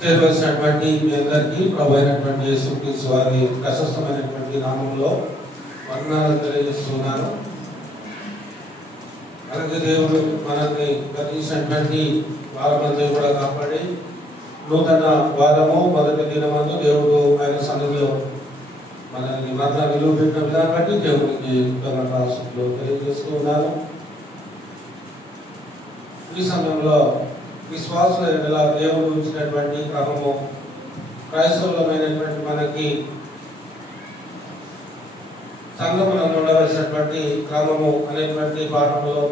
చేరవలసినటువంటి మీ అందరికీ ప్రభు అయినటువంటి యేసుక్రీస్తు వారి ప్రశస్తమైనటువంటి నామంలో వందనాలు తెలియజేస్తున్నాను. అలాగే దేవుడు మనల్ని గతించినటువంటి వారమంతా కూడా కాపాడి నూతన వారము మొదటి దినమందు దేవుడు ఆయన సన్నిధిలో మనల్ని మరలా నిలువబెట్టిన విధానం బట్టి దేవుడికి కృతజ్ఞతాస్తుతులు తెలియజేస్తూ ఉన్నాను. ఈ సమయంలో విశ్వాసుల ఎడల దేవుడు ఉంచినటువంటి క్రమము, క్రైస్తవులమైనటువంటి మనకి సంఘములో ఉండవలసినటువంటి క్రమము అనేటువంటి పాఠంలో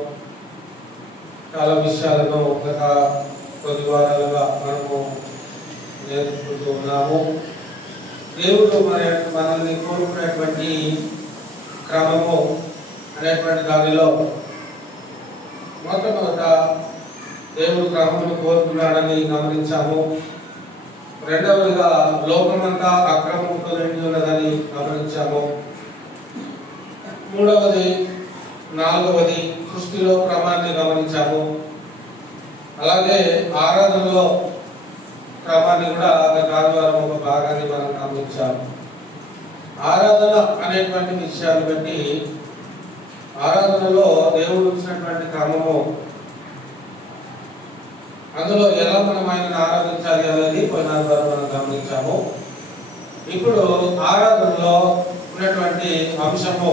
చాలా విషయాలను గత కొద్ది వారాలుగా మనము నేర్చుకుంటూ ఉన్నాము. దేవుడు మనల్ని కోరుకునేటువంటి క్రమము అనేటువంటి దానిలో మొట్టమొదట దేవుడు క్రమమును కోరుకున్నాడని గమనించాము. రెండవదిగా లోకమంతా అక్రమంతో నిండి ఉన్నదని గమనించాము. మూడవది, నాలుగవది సృష్టిలో క్రమాన్ని గమనించాము. అలాగే ఆరాధనలో క్రమాన్ని కూడా గత ఆదివారం ఒక భాగాన్ని మనం గమనించాము. ఆరాధన అనేటువంటి విషయాన్ని బట్టి ఆరాధనలో దేవుడు ఇచ్చినటువంటి క్రమము, అందులో ఎలా మనం ఆయనను ఆరాధించాలి అనేది పోయిన ఆదివారం మనం గమనించాము. ఇప్పుడు ఆరాధనలో ఉన్నటువంటి అంశము,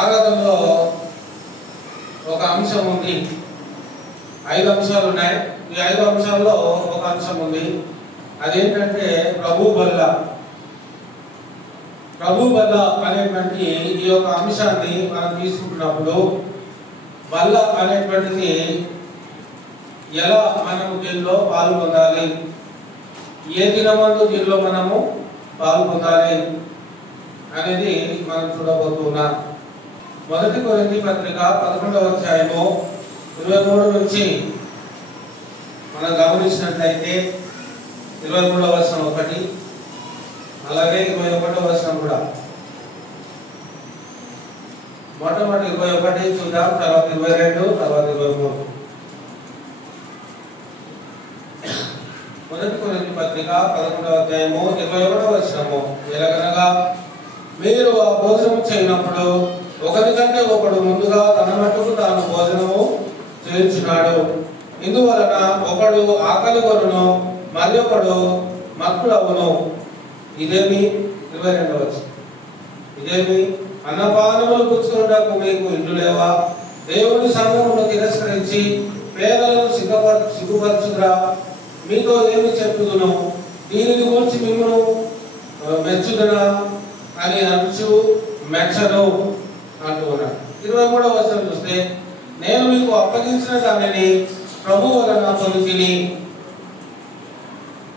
ఆరాధనలో ఒక అంశం ఉంది. 5 అంశాలు ఉన్నాయి. ఈ 5 అంశాల్లో ఒక అంశం ఉంది. అదేంటంటే ప్రభు బల్ల. ప్రభు బల్ల అనేటువంటి ఈ యొక్క అంశాన్ని మనం తీసుకుంటున్నప్పుడు బల్ల అనేటువంటిది ఎలా మనము దీనిలో పాల్గొనాలి, ఏ దినమందు దీనిలో మనము పాల్గొనాలి అనేది మనం చూడబోతున్నాం. 1 కొరింథీ పత్రిక 11వ అధ్యాయము 23 నుంచి మనం గమనించినట్లయితే 23వ వచనం 1, అలాగే 21వ వచనం కూడా. మొట్టమొదటి 21 చూద్దాం, తర్వాత 22, తర్వాత 23. 1 కొరింథీ పత్రిక 11వ అధ్యాయము 21వ వచనము. ఎలాగనగా మీరు ఆ భోజనం చేయనప్పుడు ఒకరికంటే ఒకడు ముందుగా తన మట్టుకు తాను భోజనము చేర్చున్నాడు. ఇందువలన ఒకడు ఆకలి కొనును, మరి ఒకడు మక్కులవును. ఇదేమి 22వ వచనం. ఇదేమి అన్నపానములు పుచ్చుకొనుటకు మీకు ఇల్లు లేవా? దేవుని సంఘమును తిరస్కరించి పేదలను సిగ్గుపరచుదురా? మీతో ఏమి చెప్పుదును? దీనిని గురించి మిమ్మల్ని మెచ్చుదునా అని అనుచు మెచ్చను అంటున్నాడు. 23వ వచనం చూస్తే, నేను మీకు అప్పగించిన దానిని ప్రభు వలన పొందితిని.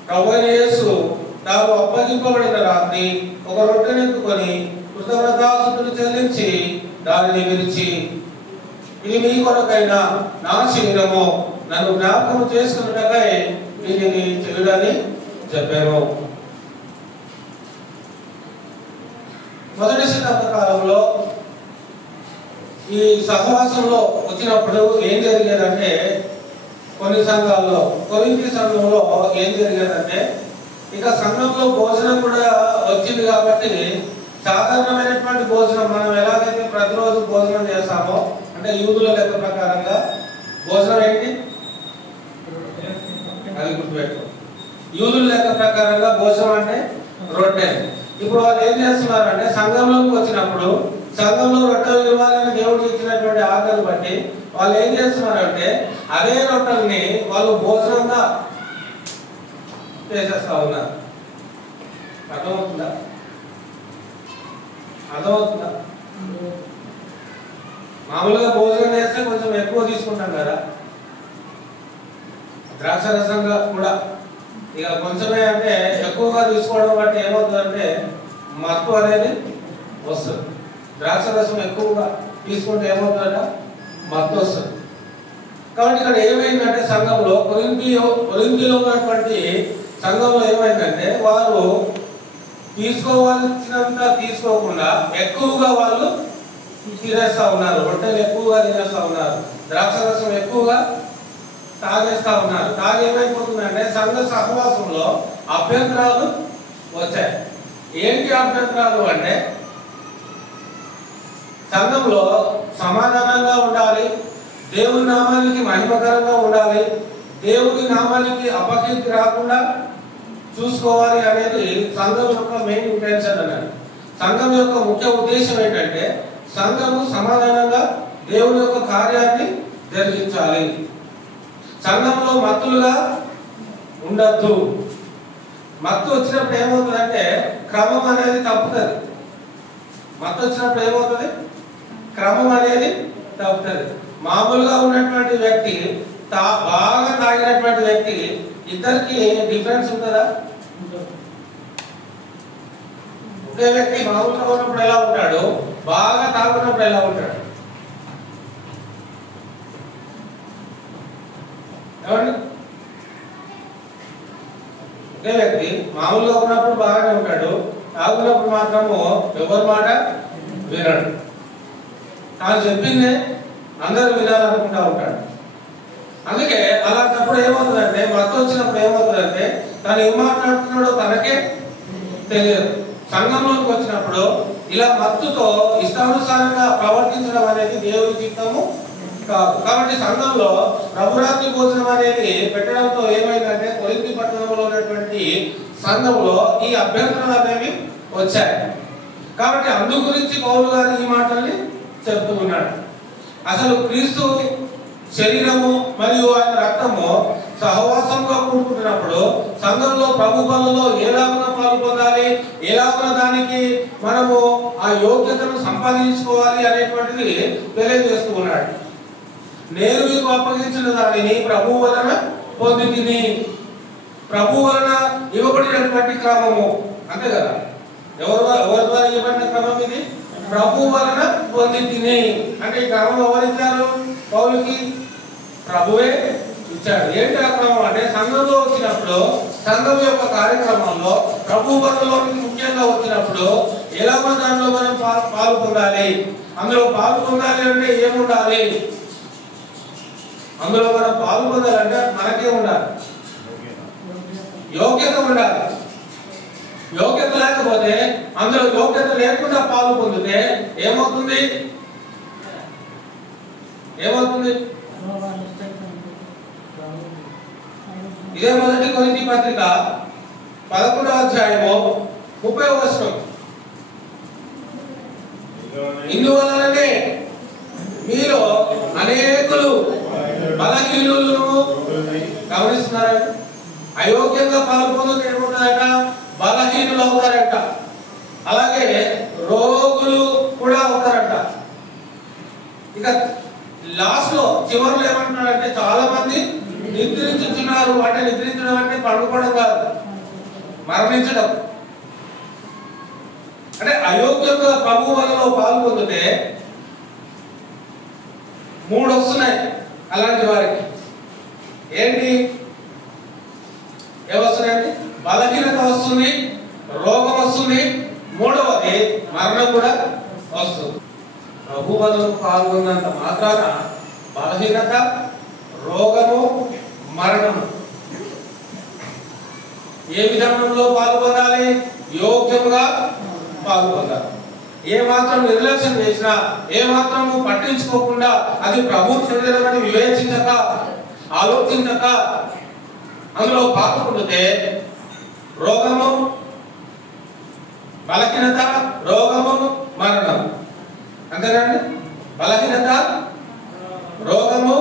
ప్రభువైన యేసు తాను అప్పగింపబడిన రాత్రి ఒక రొట్టెనెత్తుకొని కృతజ్ఞతాస్తుతులు చెల్లించి దానిని విరిచి, ఇది మీ కొరకైన నా శరీరము, నన్ను జ్ఞాపకం చేసుకున్నటకై దీనిని చెయ్యుడని చెప్పాను. మొదటి శతాబ్ద కాలంలో ఈ సహవాసంలో వచ్చినప్పుడు ఏం జరిగేదంటే, కొన్ని సంఘాల్లో, కొరింథీ సంఘంలో ఏం జరిగేదంటే, ఇక సంఘంలో భోజనం కూడా వచ్చింది కాబట్టి సాధారణమైనటువంటి భోజనం మనం ఎలాగైతే ప్రతిరోజు భోజనం చేస్తామో, అంటే యూదుల లెక్క ప్రకారంగా భోజనం ఏంటి అది గుర్తుపెట్టుకో. యూదుల లెక్క ప్రకారంగా భోజనం అంటే రొట్టె. ఇప్పుడు వాళ్ళు ఏం చేస్తున్నారంటే, సంఘంలోకి వచ్చినప్పుడు సంఘంలో రొట్టె ఇవ్వాలని దేవుడు ఇచ్చినటువంటి ఆజ్ఞను బట్టి వాళ్ళు ఏం చేస్తున్నారంటే, అదే రొట్టెల్ని వాళ్ళు భోజనంగా చేసేస్తా ఉన్నారు. అర్థమవుతుందా? అర్థమవుతుందా? మామూలుగా భోజనం చేస్తే కొంచెం ఎక్కువ తీసుకుంటాం కదా, ద్రాక్ష రసంగా కూడా ఇక కొంచెమే అంటే ఎక్కువగా తీసుకోవడం బట్టి ఏమవుతుందంటే మత్తు అనేది వస్తుంది. ద్రాక్ష రసం ఎక్కువగా తీసుకుంటే ఏమవుతుందంట మత్తు వస్తుంది. కాబట్టి ఇక్కడ ఏమైందంటే, సంఘంలో కొరింథీలో ఉన్నటువంటి సంఘంలో ఏమైందంటే, వారు తీసుకోవాల్సినంత తీసుకోకుండా ఎక్కువగా వాళ్ళు తినేస్తా ఉన్నారు. రొట్టెలు ఎక్కువగా తినేస్తా ఉన్నారు, ద్రాక్ష రసం ఎక్కువగా తాగేస్తా ఉన్నారు. తాగి ఏమైపోతుందంటే సంఘ సహవాసంలో అభ్యంతరాలు వచ్చాయి. ఏంటి అభ్యంతరాలు అంటే సంఘంలో సమాధానంగా ఉండాలి, దేవుని నామానికి మహిమకరంగా ఉండాలి, దేవుని నామానికి అపకీర్తి రాకుండా చూసుకోవాలి అనేది సంఘం యొక్క మెయిన్ ఇంటెన్షన్ అన్నది. సంఘం యొక్క ముఖ్య ఉద్దేశం ఏంటంటే సంఘము సమాధానంగా దేవుని యొక్క కార్యాన్ని జరిగించాలి. సంఘంలో మత్తులుగా ఉండద్దు. మత్తు వచ్చినప్పుడు ఏమవుతుందంటే క్రమం అనేది తప్పుతుంది. మత్తు వచ్చినప్పుడు ఏమవుతుంది? క్రమం అనేది తప్పుతుంది. మామూలుగా ఉన్నటువంటి వ్యక్తి బాగా తాగినటువంటి వ్యక్తి ఇద్దరికి డిఫరెన్స్ ఉంటుందా? ఒకే వ్యక్తి మామూలుగా ఉన్నప్పుడు ఎలా ఉంటాడు, బాగా తాగున్నప్పుడు ఎలా ఉంటాడు? ఏమండి? ఒకే వ్యక్తి మామూలుగా ఉన్నప్పుడు బాగానే ఉంటాడు, తాగున్నప్పుడు మాత్రము ఎవరి మాట వినడు. తాను చెప్పిందే అందరూ వినాలనుకుంటా ఉంటాడు. అందుకే అలాంటప్పుడు ఏమవుతుందంటే మత్తు వచ్చినప్పుడు ఏమవుతుందంటే తను ఏం మాట్లాడుతున్నాడో తనకే తెలియదు. సంఘంలోకి వచ్చినప్పుడు ఇలా మత్తుతో ఇష్టానుసారంగా ప్రవర్తించడం అనేది దేవుని చిత్తము కాదు. కాబట్టి సంఘంలో ప్రభురాత్రి భోజనం అనేది పెట్టడంతో ఏమైందంటే కొరింథీ పట్టణంలో ఉన్నటువంటి సంఘంలో ఈ అభ్యంతరాలు అనేవి వచ్చాయి. కాబట్టి అందు గురించి పౌలు గారు ఈ మాటల్ని చెప్తూ ఉన్నాడు. అసలు క్రీస్తు శరీరము మరియు ఆయన రక్తము సహవాసంగా కూడుకుంటున్నప్పుడు సంఘంలో ప్రభు పనులలో ఎలాగున పాలు పొందాలి, ఎలాగున దానికి మనము ఆ యోగ్యతను సంపాదించుకోవాలి అనేటువంటిది తెలియజేస్తూ ఉన్నాడు. నేను మీకు అప్పగించిన దానిని ప్రభు వలన పొందితిని. ప్రభు వలన ఇవ్వబడినటువంటి క్రమము, అంతే కదా? ఎవరి ద్వారా ఇవ్వబడిన క్రమం ఇది? ప్రభు వలన పొందితిని. అంటే ఈ క్రమం ఎవరిచ్చారు పౌలుకి? ప్రభువే ఇచ్చాడు. ఏంటి ఆ క్రమం అంటే సంఘంలో వచ్చినప్పుడు, సంఘం యొక్క కార్యక్రమంలో ప్రభు వలనలోకి ముఖ్యంగా వచ్చినప్పుడు ఎలా దాంట్లో మనం పాలు పొందాలి. అందులో పాలు పొందాలి అంటే ఏముండాలి? అందులో మనం పాలు పొందాలంటే మనకే ఉండాలి, యోగ్యత ఉండాలి. యోగ్యత లేకపోతే, అందులో యోగ్యత లేకుండా పాలు పొందితే ఏమవుతుంది? ఇదే మొదటి కొరింథీ పత్రిక 11వ అధ్యాయము 30వ వచనం. ఇందువలననే మీలో అనేకులు బలహీనులను గమనిస్తున్నారా? అయోగ్యంగా పాల్గొందుకు ఏముంటుందట? బలహీనులు అవుతారట. అలాగే రోగులు కూడా అవుతారట. ఇక లాస్ట్ లో చివరిలో ఏమంటున్నారంటే చాలా మంది నిద్రించుతున్నారు. అంటే నిద్రించడం అంటే పడుకోవడం కాదు, మరణించడం. అంటే అయోగ్యంగా ప్రభు వలలో పాల్గొందితే 3 వస్తున్నాయి అలాంటి వారికి. ఏంటి ఏమొస్తున్నాయండి? బలహీనత వస్తుంది, రోగం వస్తుంది, 3వది మరణం కూడా వస్తుంది. ప్రభు వలలో పాల్గొన్నంత మాత్రాన బలహీనత, రోగము, మరణము ఏ విధానంలో పాల్గొనాలి? యోగ్యంగా పాల్గొనాలి. ఏ మాత్రం నిర్లక్ష్యం చేసినా, ఏ మాత్రము పట్టించుకోకుండా, అది ప్రభు శరీరం అని వివేచించక, ఆలోచించక అందులో పాల్గొంటే రోగము, బలహీనత, రోగము, మరణం. అంతేనండి? బలహీనత, రోగము,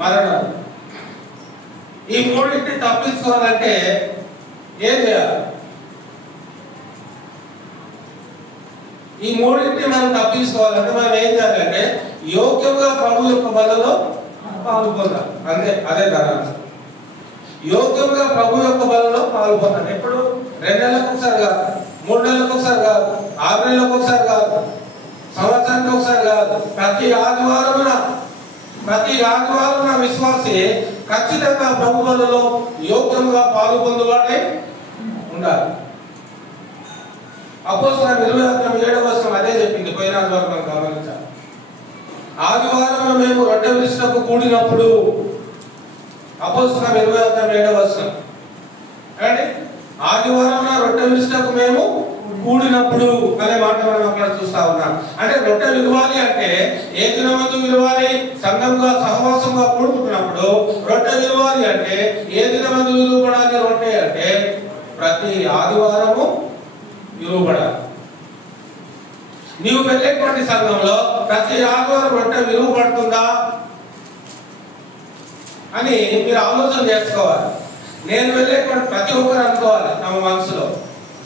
మరణం. ఈ 3ని తప్పించుకోవాలంటే ఏం చేయాలి? ఈ 3ని మనం తప్పించుకోవాలంటే మనం ఏం చేయాలంటే యోగ్యంగా ప్రభు యొక్క బలలో పాల్గొనాలి. అదే దాని యోగ్యంగా ప్రభు యొక్క బలలో పాల్గొనాలి. ఎప్పుడు? 2 నెలలకు ఒకసారి కాదు, 3 నెలలకు ఒకసారి కాదు, 6 నెలలకు ఒకసారి కాదు, సంవత్సరానికి ఒకసారి కాదు. ప్రతి ఆదివారం విశ్వాసి ఖచ్చితంగా ప్రభు బలలో యోగ్యంగా పాల్గొందువాడే ఉండాలి. అపోస్తలుల 27వ వచనం అదే చెప్పింది. పోయిన ఆదివారం మనం గమనించాలి. ఆదివారం మేము రొట్టె విరుచుటకు కూడినప్పుడు అపోస్తలుల 27వ వచనం అంటే ఆదివారం రొట్టె విరుచుటకు మేము కూడినప్పుడు అనే మాట మనం అక్కడ చూస్తా ఉన్నాం. అంటే రొట్టె విలువాలి అంటే ఏ దినమందు విలువాలి? సంఘంగా సహవాసంగా కూడుకుంటున్నప్పుడు రొట్టె విలువాలి అంటే ఏ దినమందు విలువబడాలి? రొట్టె అంటే ప్రతి ఆదివారము విలువబడాలి. నీవు వెళ్ళేటువంటి సంఘంలో ప్రతి ఆదివారం రొట్టె విలువబడుతుందా అని మీరు ఆలోచన చేసుకోవాలి. నేను వెళ్ళేటువంటి ప్రతి ఒక్కరు అనుకోవాలి తమ మనసులో,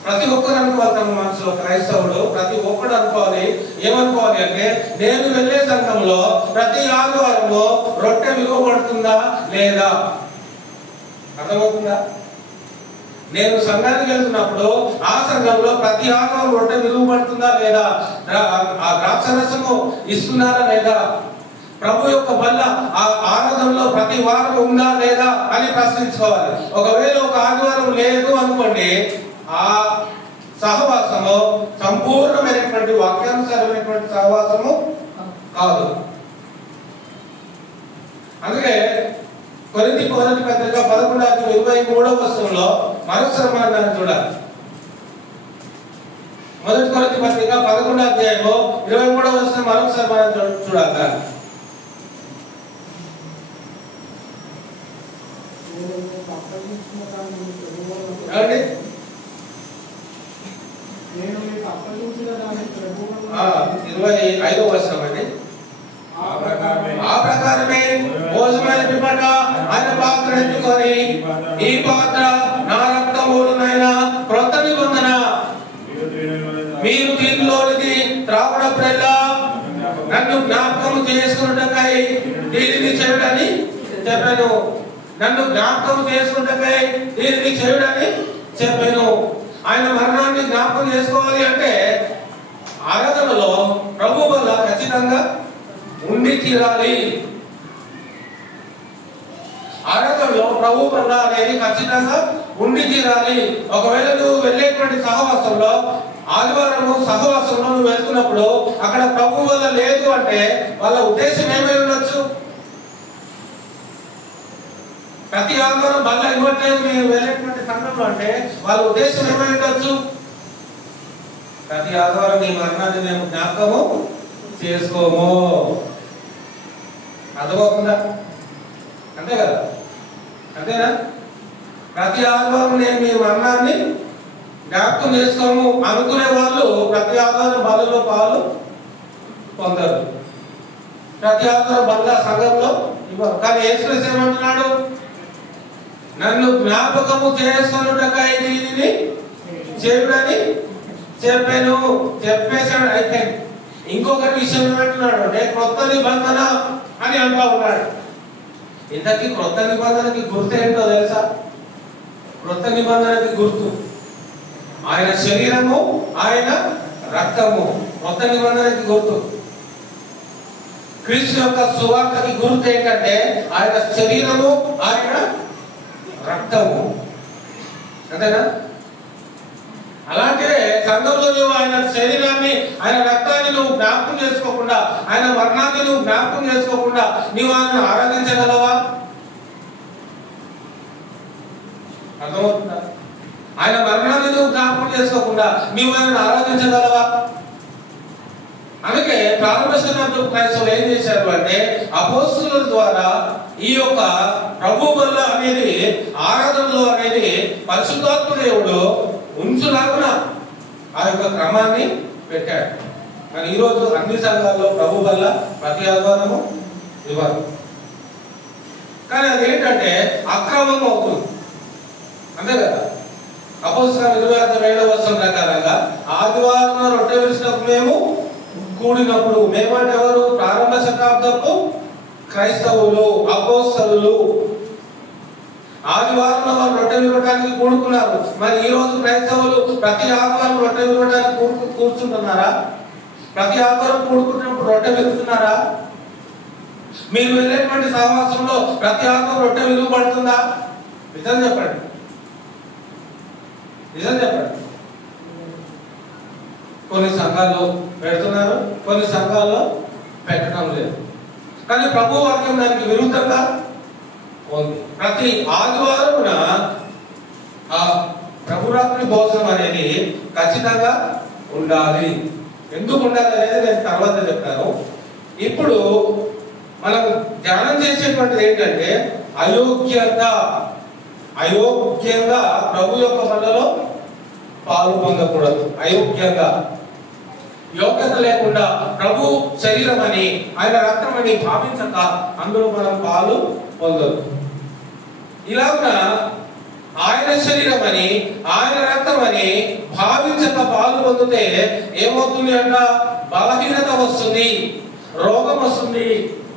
ప్రతి ఒక్కరు అనుకోవాలి తమ మనసులో, క్రైస్తవుడు ప్రతి ఒక్కరు అనుకోవాలి. ఏమనుకోవాలి అంటే నేను వెళ్ళే సంఘంలో ప్రతి ఆదివారము రొట్టె విలువబడుతుందా లేదా? అర్థమవుతుందా? నేను సంఘానికి వెళ్తున్నప్పుడు ఆ సంఘంలో ప్రతి ఆదివారం రొట్టె విలువబడుతుందా లేదా? ఆ ద్రాక్షరసము ఇస్తున్నారా లేదా? ప్రభు యొక్క వల్ల ఆ ఆరాధనలో ప్రతి వారం ఉందా లేదా అని ప్రశ్నించుకోవాలి. ఒకవేళ ఒక ఆదివారం లేదు అనుకోండి, ఆ సహవాసము సంపూర్ణమైనటువంటి వాక్యానుసారమైనటువంటి సహవాసము కాదు. అందుకే కొరింథీ మొదటి పత్రిక 11:23వ వచనంలో మరొకసారి మనం దాన్ని చూడాలి. మొదటి కొరింథీ పత్రిక 11:23వ వచనం మరొకసారి మనం చూడాలి. నేను మీకు అప్పగించిన దాని ప్రభువును 25వ వచనం అండి. ఆ ప్రకారమే భోజనమైన పిమ్మట ఆయన పాత్ర ఎత్తుకొని, ఈ పాత్ర నా రక్తమునైనా క్రొత్త నిబంధన, మీరు దీనిలోనిది త్రాగునప్పుడల్లా నన్ను జ్ఞాపకం చేసుకున్నటకై దీనిని చేయుడని చెప్పాను. నన్ను జ్ఞాపకం చేసుకున్నటకై దీనిని చేయుడని చెప్పాను. ఆయన మరణాన్ని జ్ఞాపకం చేసుకోవాలి అంటే ఆరాధనలో ప్రభు వల్ల ఖచ్చితంగా ఉండి తీరాలి. ఆరాధనలో ప్రభు వల్ల అనేది ఖచ్చితంగా ఉండి తీరాలి. ఒకవేళ నువ్వు వెళ్ళేటువంటి సహవాసంలో ఆదివారము సహవాసంలో నువ్వు వెళ్తున్నప్పుడు అక్కడ ప్రభు వల్ల లేదు అంటే వాళ్ళ ఉద్దేశం ఏమై ఉండొచ్చు? ప్రతి ఆదివారం బల్ల ఇవ్వట్లేదు మీరు వెళ్ళేటువంటి సంఘంలో అంటే వాళ్ళ ఉద్దేశం ఏమై ఉండొచ్చు? ప్రతి ఆదివారం నీ మరణాన్ని మేము జ్ఞాపకము చేసుకోము. అర్థమవుతుందా? అంతే కదా? అంతేనా? ప్రతి ఆదివారం నేను మీ మరణాన్ని జ్ఞాపకం చేసుకోము అనుకునే వాళ్ళు ప్రతి ఆదివారం బలలో పాలు పొందరు. ప్రతి ఆదివారం బల్ల సంఘంలో ఇవ్వరు. కానీ యేసుక్రీస్తు ఏమంటున్నాడు? నన్ను జ్ఞాపకము చేసుకొనుటకై దీనిని చేయుడని చెప్పాను. చెప్పేశాడు. అయితే ఇంకొక విషయం ఏమంటున్నాడు అంటే క్రొత్త నిబంధన అని అంటూ ఉన్నాడు. ఇంతకీ క్రొత్త నిబంధనకి గుర్తు ఏంటో తెలుసా? క్రొత్త నిబంధనకి గుర్తు ఆయన శరీరము, ఆయన రక్తము. క్రొత్త నిబంధనకి గుర్తు క్రీస్తు యొక్క సువార్తకి గుర్తు ఏంటంటే ఆయన శరీరము, ఆయన రక్తము. అంతేనా? అలాంటిదే సంఘంలో నువ్వు ఆయన శరీరాన్ని, ఆయన రక్తాన్ని నువ్వు జ్ఞాపకం చేసుకోకుండా, ఆయన మరణాన్ని నువ్వు జ్ఞాపకం చేసుకోకుండా నీవు ఆయన ఆరాధించగలవా? అర్థమవుతుందా? ఆయన మరణాన్ని నువ్వు జ్ఞాపకం చేసుకోకుండా నీవు ఆయన ఆరాధించగలవా? అందుకే ప్రారంభ శతాబ్దపు క్రైస్తవులు ఏం చేశారు అంటే అపోస్తలుల ద్వారా ఈ యొక్క ప్రభు వల్ల అనేది ఆరాధనలో అనేది పరిశుద్ధాత్మ దేవుడు ఉంచులాగున ఆ యొక్క క్రమాన్ని పెట్టాడు. కానీ ఈరోజు అన్ని సంఘాల్లో ప్రభు వల్ల ప్రతి ఆదివారము ఇవ్వరు. కానీ అదేంటంటే అక్రమం అవుతుంది. అంతే కదా? అపోస్తలుల 27వ వచనం ప్రకారంగా ఆదివారం రొట్టె విరుచుటకు మేము కూడినప్పుడు, మేమంటే ఎవరు? ప్రారంభ శతాబ్దపు క్రైస్తవులు, అపోస్తలులు. ఆదివారంలో వాళ్ళు రొట్టె విరవడానికి కూడుకున్నారు. మరి ఈ రోజు క్రైస్తవులు ప్రతి ఆదివారం రొట్టె విరవడానికి కూర్చుంటున్నారా? ప్రతి ఆదివారం కూడుకున్నప్పుడు రొట్టె విరుగుతున్నారా? మీరు వెళ్ళేటువంటి సహవాసంలో ప్రతి ఆదివారం రొట్టె విరుగుపడుతుందా? నిజం చెప్పండి, నిజం చెప్పండి. కొన్ని సంఘాల్లో పెడుతున్నారు, కొన్ని సంఘాల్లో పెట్టడం లేదు. కానీ ప్రభు వాక్యం దానికి విరుద్ధంగా ఉంది. ప్రతి ఆదివారమున ఆ ప్రభురాత్రి భోజనం అనేది ఖచ్చితంగా ఉండాలి. ఎందుకు ఉండాలి అనేది నేను తర్వాత చెప్తాను. ఇప్పుడు మనం ధ్యానం చేసేటువంటిది ఏంటంటే అయోగ్యంగా ప్రభు యొక్క బలలో పాలు పొందకూడదు. అయోగ్యంగా, యోగ్యత లేకుండా ప్రభు శరీరం అని ఆయన రక్తం అని భావించక అందులో మనం పాలు పొందదు. ఇలాగా ఆయన శరీరం అని ఆయన రక్తం అని భావించక పాలు పొందితే ఏమవుతుంది అంట? బలహీనత వస్తుంది, రోగం వస్తుంది,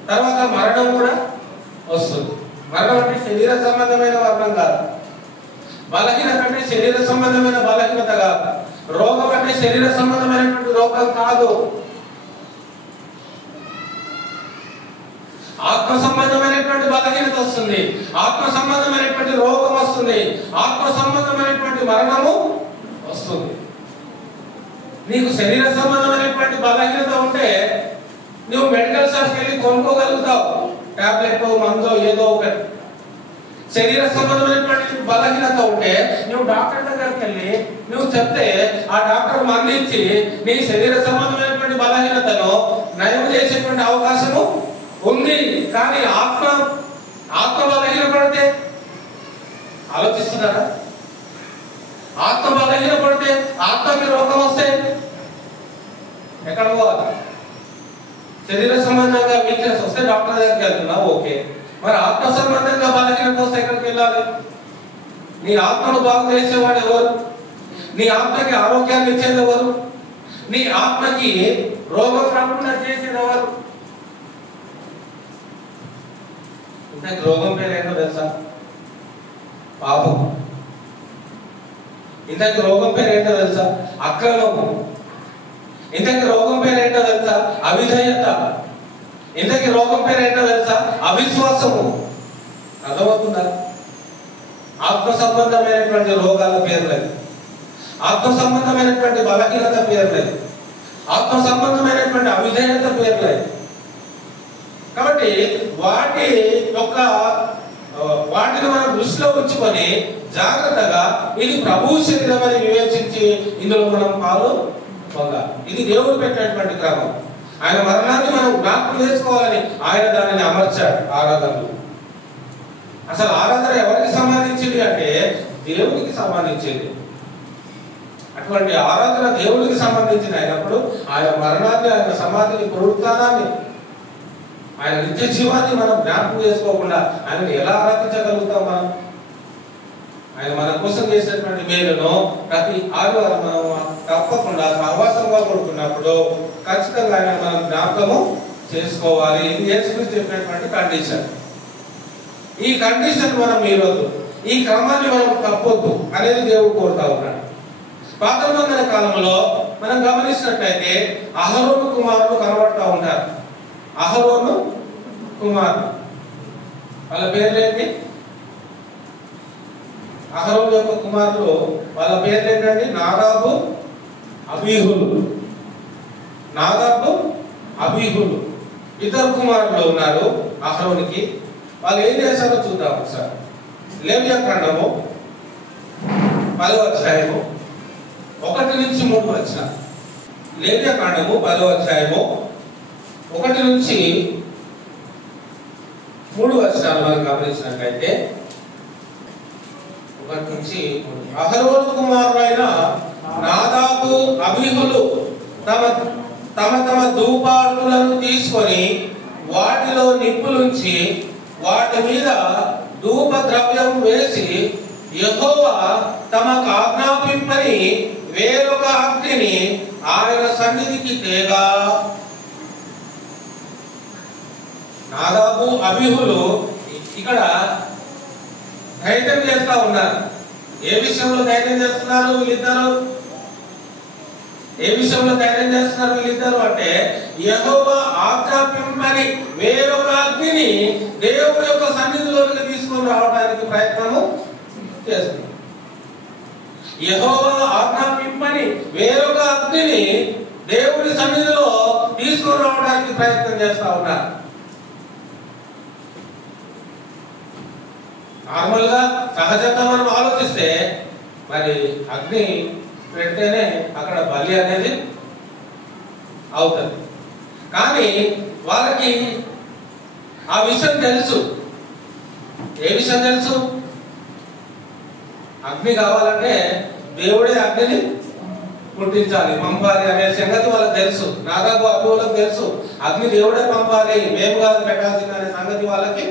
తర్వాత మరణం కూడా వస్తుంది. మరణం అంటే శరీర సంబంధమైన మరణం కాదు. బలహీనత అంటే శరీర సంబంధమైన బలహీనత కాదు. రోగం అంటే శరీర సంబంధమైనటువంటి రోగం కాదు. ఆత్మ సంబంధమైనటువంటి బలహీనత వస్తుంది, ఆత్మ సంబంధమైనటువంటి రోగం వస్తుంది, ఆత్మ సంబంధమైనటువంటి మరణము వస్తుంది. నీకు శరీర సంబంధమైనటువంటి బలహీనత ఉంటే నువ్వు మెడికల్ షాప్కి వెళ్ళి కొనుక్కోగలుగుతావు, టాబ్లెట్ మందో ఏదో ఒకటి. శరీర సంబంధమైనటువంటి బలహీనత ఉంటే నువ్వు డాక్టర్ దగ్గరికి వెళ్ళి నువ్వు చెప్తే ఆ డాక్టర్ మందించి నీ శరీర సంబంధమైనటువంటి బలహీనతను నయం చేసేటువంటి అవకాశము ఉంది. కానీ ఆత్మ బలహీన పడితే ఆలోచిస్తున్నారా? ఆత్మ బలహీన పడితే, ఆత్మకి రోగం వస్తే ఎక్కడ పోవాలి? శరీర సంబంధంగా వీక్నెస్ వస్తే డాక్టర్ దగ్గరికి వెళ్తున్నావు, ఓకే. మరి ఆత్మ సంబంధంగా బలహీనత వస్తే ఎక్కడికి వెళ్ళాలి? నీ ఆత్మను బాగు చేసేవాడు ఎవరు? నీ ఆత్మకి ఆరోగ్యాన్ని ఇచ్చేది ఎవరు? నీ ఆత్మకి రోగం రాకుండా చేసేది ఎవరు? ఇంతకు రోగం పేరు ఏంటో తెలుసా? పాపం. ఇంతకు రోగం పేరు ఏంటో తెలుసా? అక్రమం. ఇంతకి రోగం పేరు ఏంటో తెలుసా? అవిధేయత. ఇంతకి రోగం పేరు ఏంటో తెలుసా? అవిశ్వాసము. అర్థమవుతుందా? ఆత్మ సంబంధమైనటువంటి రోగాల పేర్లేదు, ఆత్మ సంబంధమైనటువంటి బలహీనత పేర్లేదు, ఆత్మ సంబంధమైనటువంటి అవిధేయత పేర్లేదు. కాబట్టి వాటిని మనం దృష్టిలో ఉంచుకొని జాగ్రత్తగా ఇది ప్రభు శరీరం అని వివేచించి ఇందులో మనం పాలు పొందాలి. ఇది దేవుడు పెట్టినటువంటి క్రమం. ఆయన మరణాన్ని మనం జ్ఞాపకం చేసుకోవాలని ఆయన దానిని అమర్చాడు ఆరాధనలు. అసలు ఆరాధన ఎవరికి సంబంధించింది అంటే దేవుడికి సంబంధించింది. అటువంటి ఆరాధన దేవుడికి సంబంధించింది అయినప్పుడు ఆయన మరణాన్ని, ఆయన సమాధిని, పునరుత్థానాన్ని, ఆయన నిత్య జీవాన్ని మనం జ్ఞాపకం చేసుకోకుండా ఆయనను ఎలా ఆరాధించగలుగుతాం? మనం ఆయన మన కోసం చేసినటువంటి మేలును ప్రతి ఆదివారం మనం తప్పకుండా సహవాసంగా కొడుకున్నప్పుడు ఖచ్చితంగా ఆయన మనం జ్ఞాపకము చేసుకోవాలి. ఇది యేసుక్రీస్తు చెప్పినటువంటి కండిషన్. ఈ కండిషన్ మనం మీరొద్దు, ఈ క్రమాన్ని మనం తప్పొద్దు అనేది దేవుడు కోరుతా ఉన్నాడు. పాత నిబంధన కాలంలో మనం గమనించినట్లయితే అహరోను కుమారులు కనబడతా ఉంటారు. అహరోను కుమారులు వాళ్ళ పేర్లేంటి? అహరోను యొక్క కుమారులు వాళ్ళ పేర్లు ఏంటండి? నాదాబు, అబీహులు. నాదాబు, అబీహులు ఇద్దరు కుమారులు ఉన్నారు అహరోనుకి. వాళ్ళు ఏం చేశారో చూద్దాం ఒకసారి. లేవియా కాండము 10వ అధ్యాయము 1 నుంచి 3 వచనాలు. లేవియా కాండము 10వ అధ్యాయము 1 నుంచి 3 వచనాలు మనం గమనించినట్లయితే 1 నుంచి 3. అహరోను కుమారులైన నాదాబు, అబీహులు తమ తమ ధూపార్తులను తీసుకొని వాటిలో నిప్పులుంచి వాటి మీద ధూప ద్రవ్యం వేసి యెహోవా తమకు ఆజ్ఞాపింపని వేరొక అగ్నిని ఆయన సన్నిధికి తేగా. నాదాబు, అబీహులు ఇక్కడ ధైర్యం చేస్తా ఉన్నారు. ఏ విషయంలో ధైర్యం చేస్తున్నారు వీళ్ళిద్దరు? ఏ విషయంలో ధైర్యం చేస్తున్నారు వీళ్ళిద్దరు అంటే యెహోవా ఆజ్ఞాపింపని వేరొక అగ్నిని దేవుడి యొక్క సన్నిధిలోకి తీసుకొని రావడానికి ప్రయత్నము చేస్తున్నారు. యెహోవా ఆజ్ఞాపింపని వేరొక అగ్నిని దేవుడి సన్నిధిలో తీసుకొని రావడానికి ప్రయత్నం చేస్తా ఉన్నారు. నార్మల్గా సహజంగా మనం ఆలోచిస్తే మరి అగ్ని పెడితేనే అక్కడ బలి అనేది అవుతుంది. కానీ వాళ్ళకి ఆ విషయం తెలుసు. ఏ విషయం తెలుసు? అగ్ని కావాలంటే దేవుడే అగ్నిని పుట్టించాలి, పంపాలి అనే సంగతి వాళ్ళకి తెలుసు. నాదాబు అభివలకు తెలుసు అగ్ని దేవుడే పంపాలి, మేము కాదు పెట్టాల్సింది అనే సంగతి వాళ్ళకి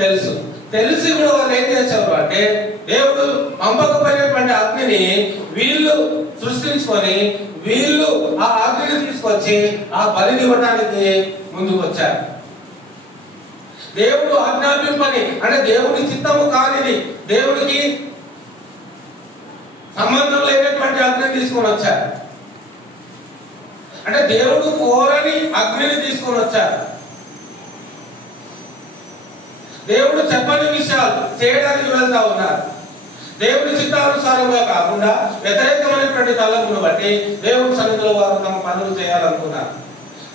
తెలుసు. తెలిసి కూడా వాళ్ళు ఏం చేశారు అంటే దేవుడు పంపకపోయినటువంటి అగ్నిని వీళ్ళు సృష్టించుకొని వీళ్ళు ఆ అగ్నిని తీసుకొచ్చి ఆ బలిని ఇవ్వడానికి ముందుకు వచ్చారు. దేవుడు ఆజ్ఞాపింపని అంటే దేవుడి చిత్తము కానిది, దేవుడికి సంబంధం లేనటువంటి అగ్నిని తీసుకొని వచ్చారు. అంటే దేవుడు కోరని అగ్నిని తీసుకొని వచ్చారు. దేవుడు చెప్పని విషయాలు చేయడానికి వెళ్తా ఉన్నారు. దేవుడి చిత్తానుసారంగా కాకుండా వ్యతిరేకమైనటువంటి తలంపును బట్టి దేవుడి సన్నిధిలో వారు తమ పనులు చేయాలనుకున్నారు.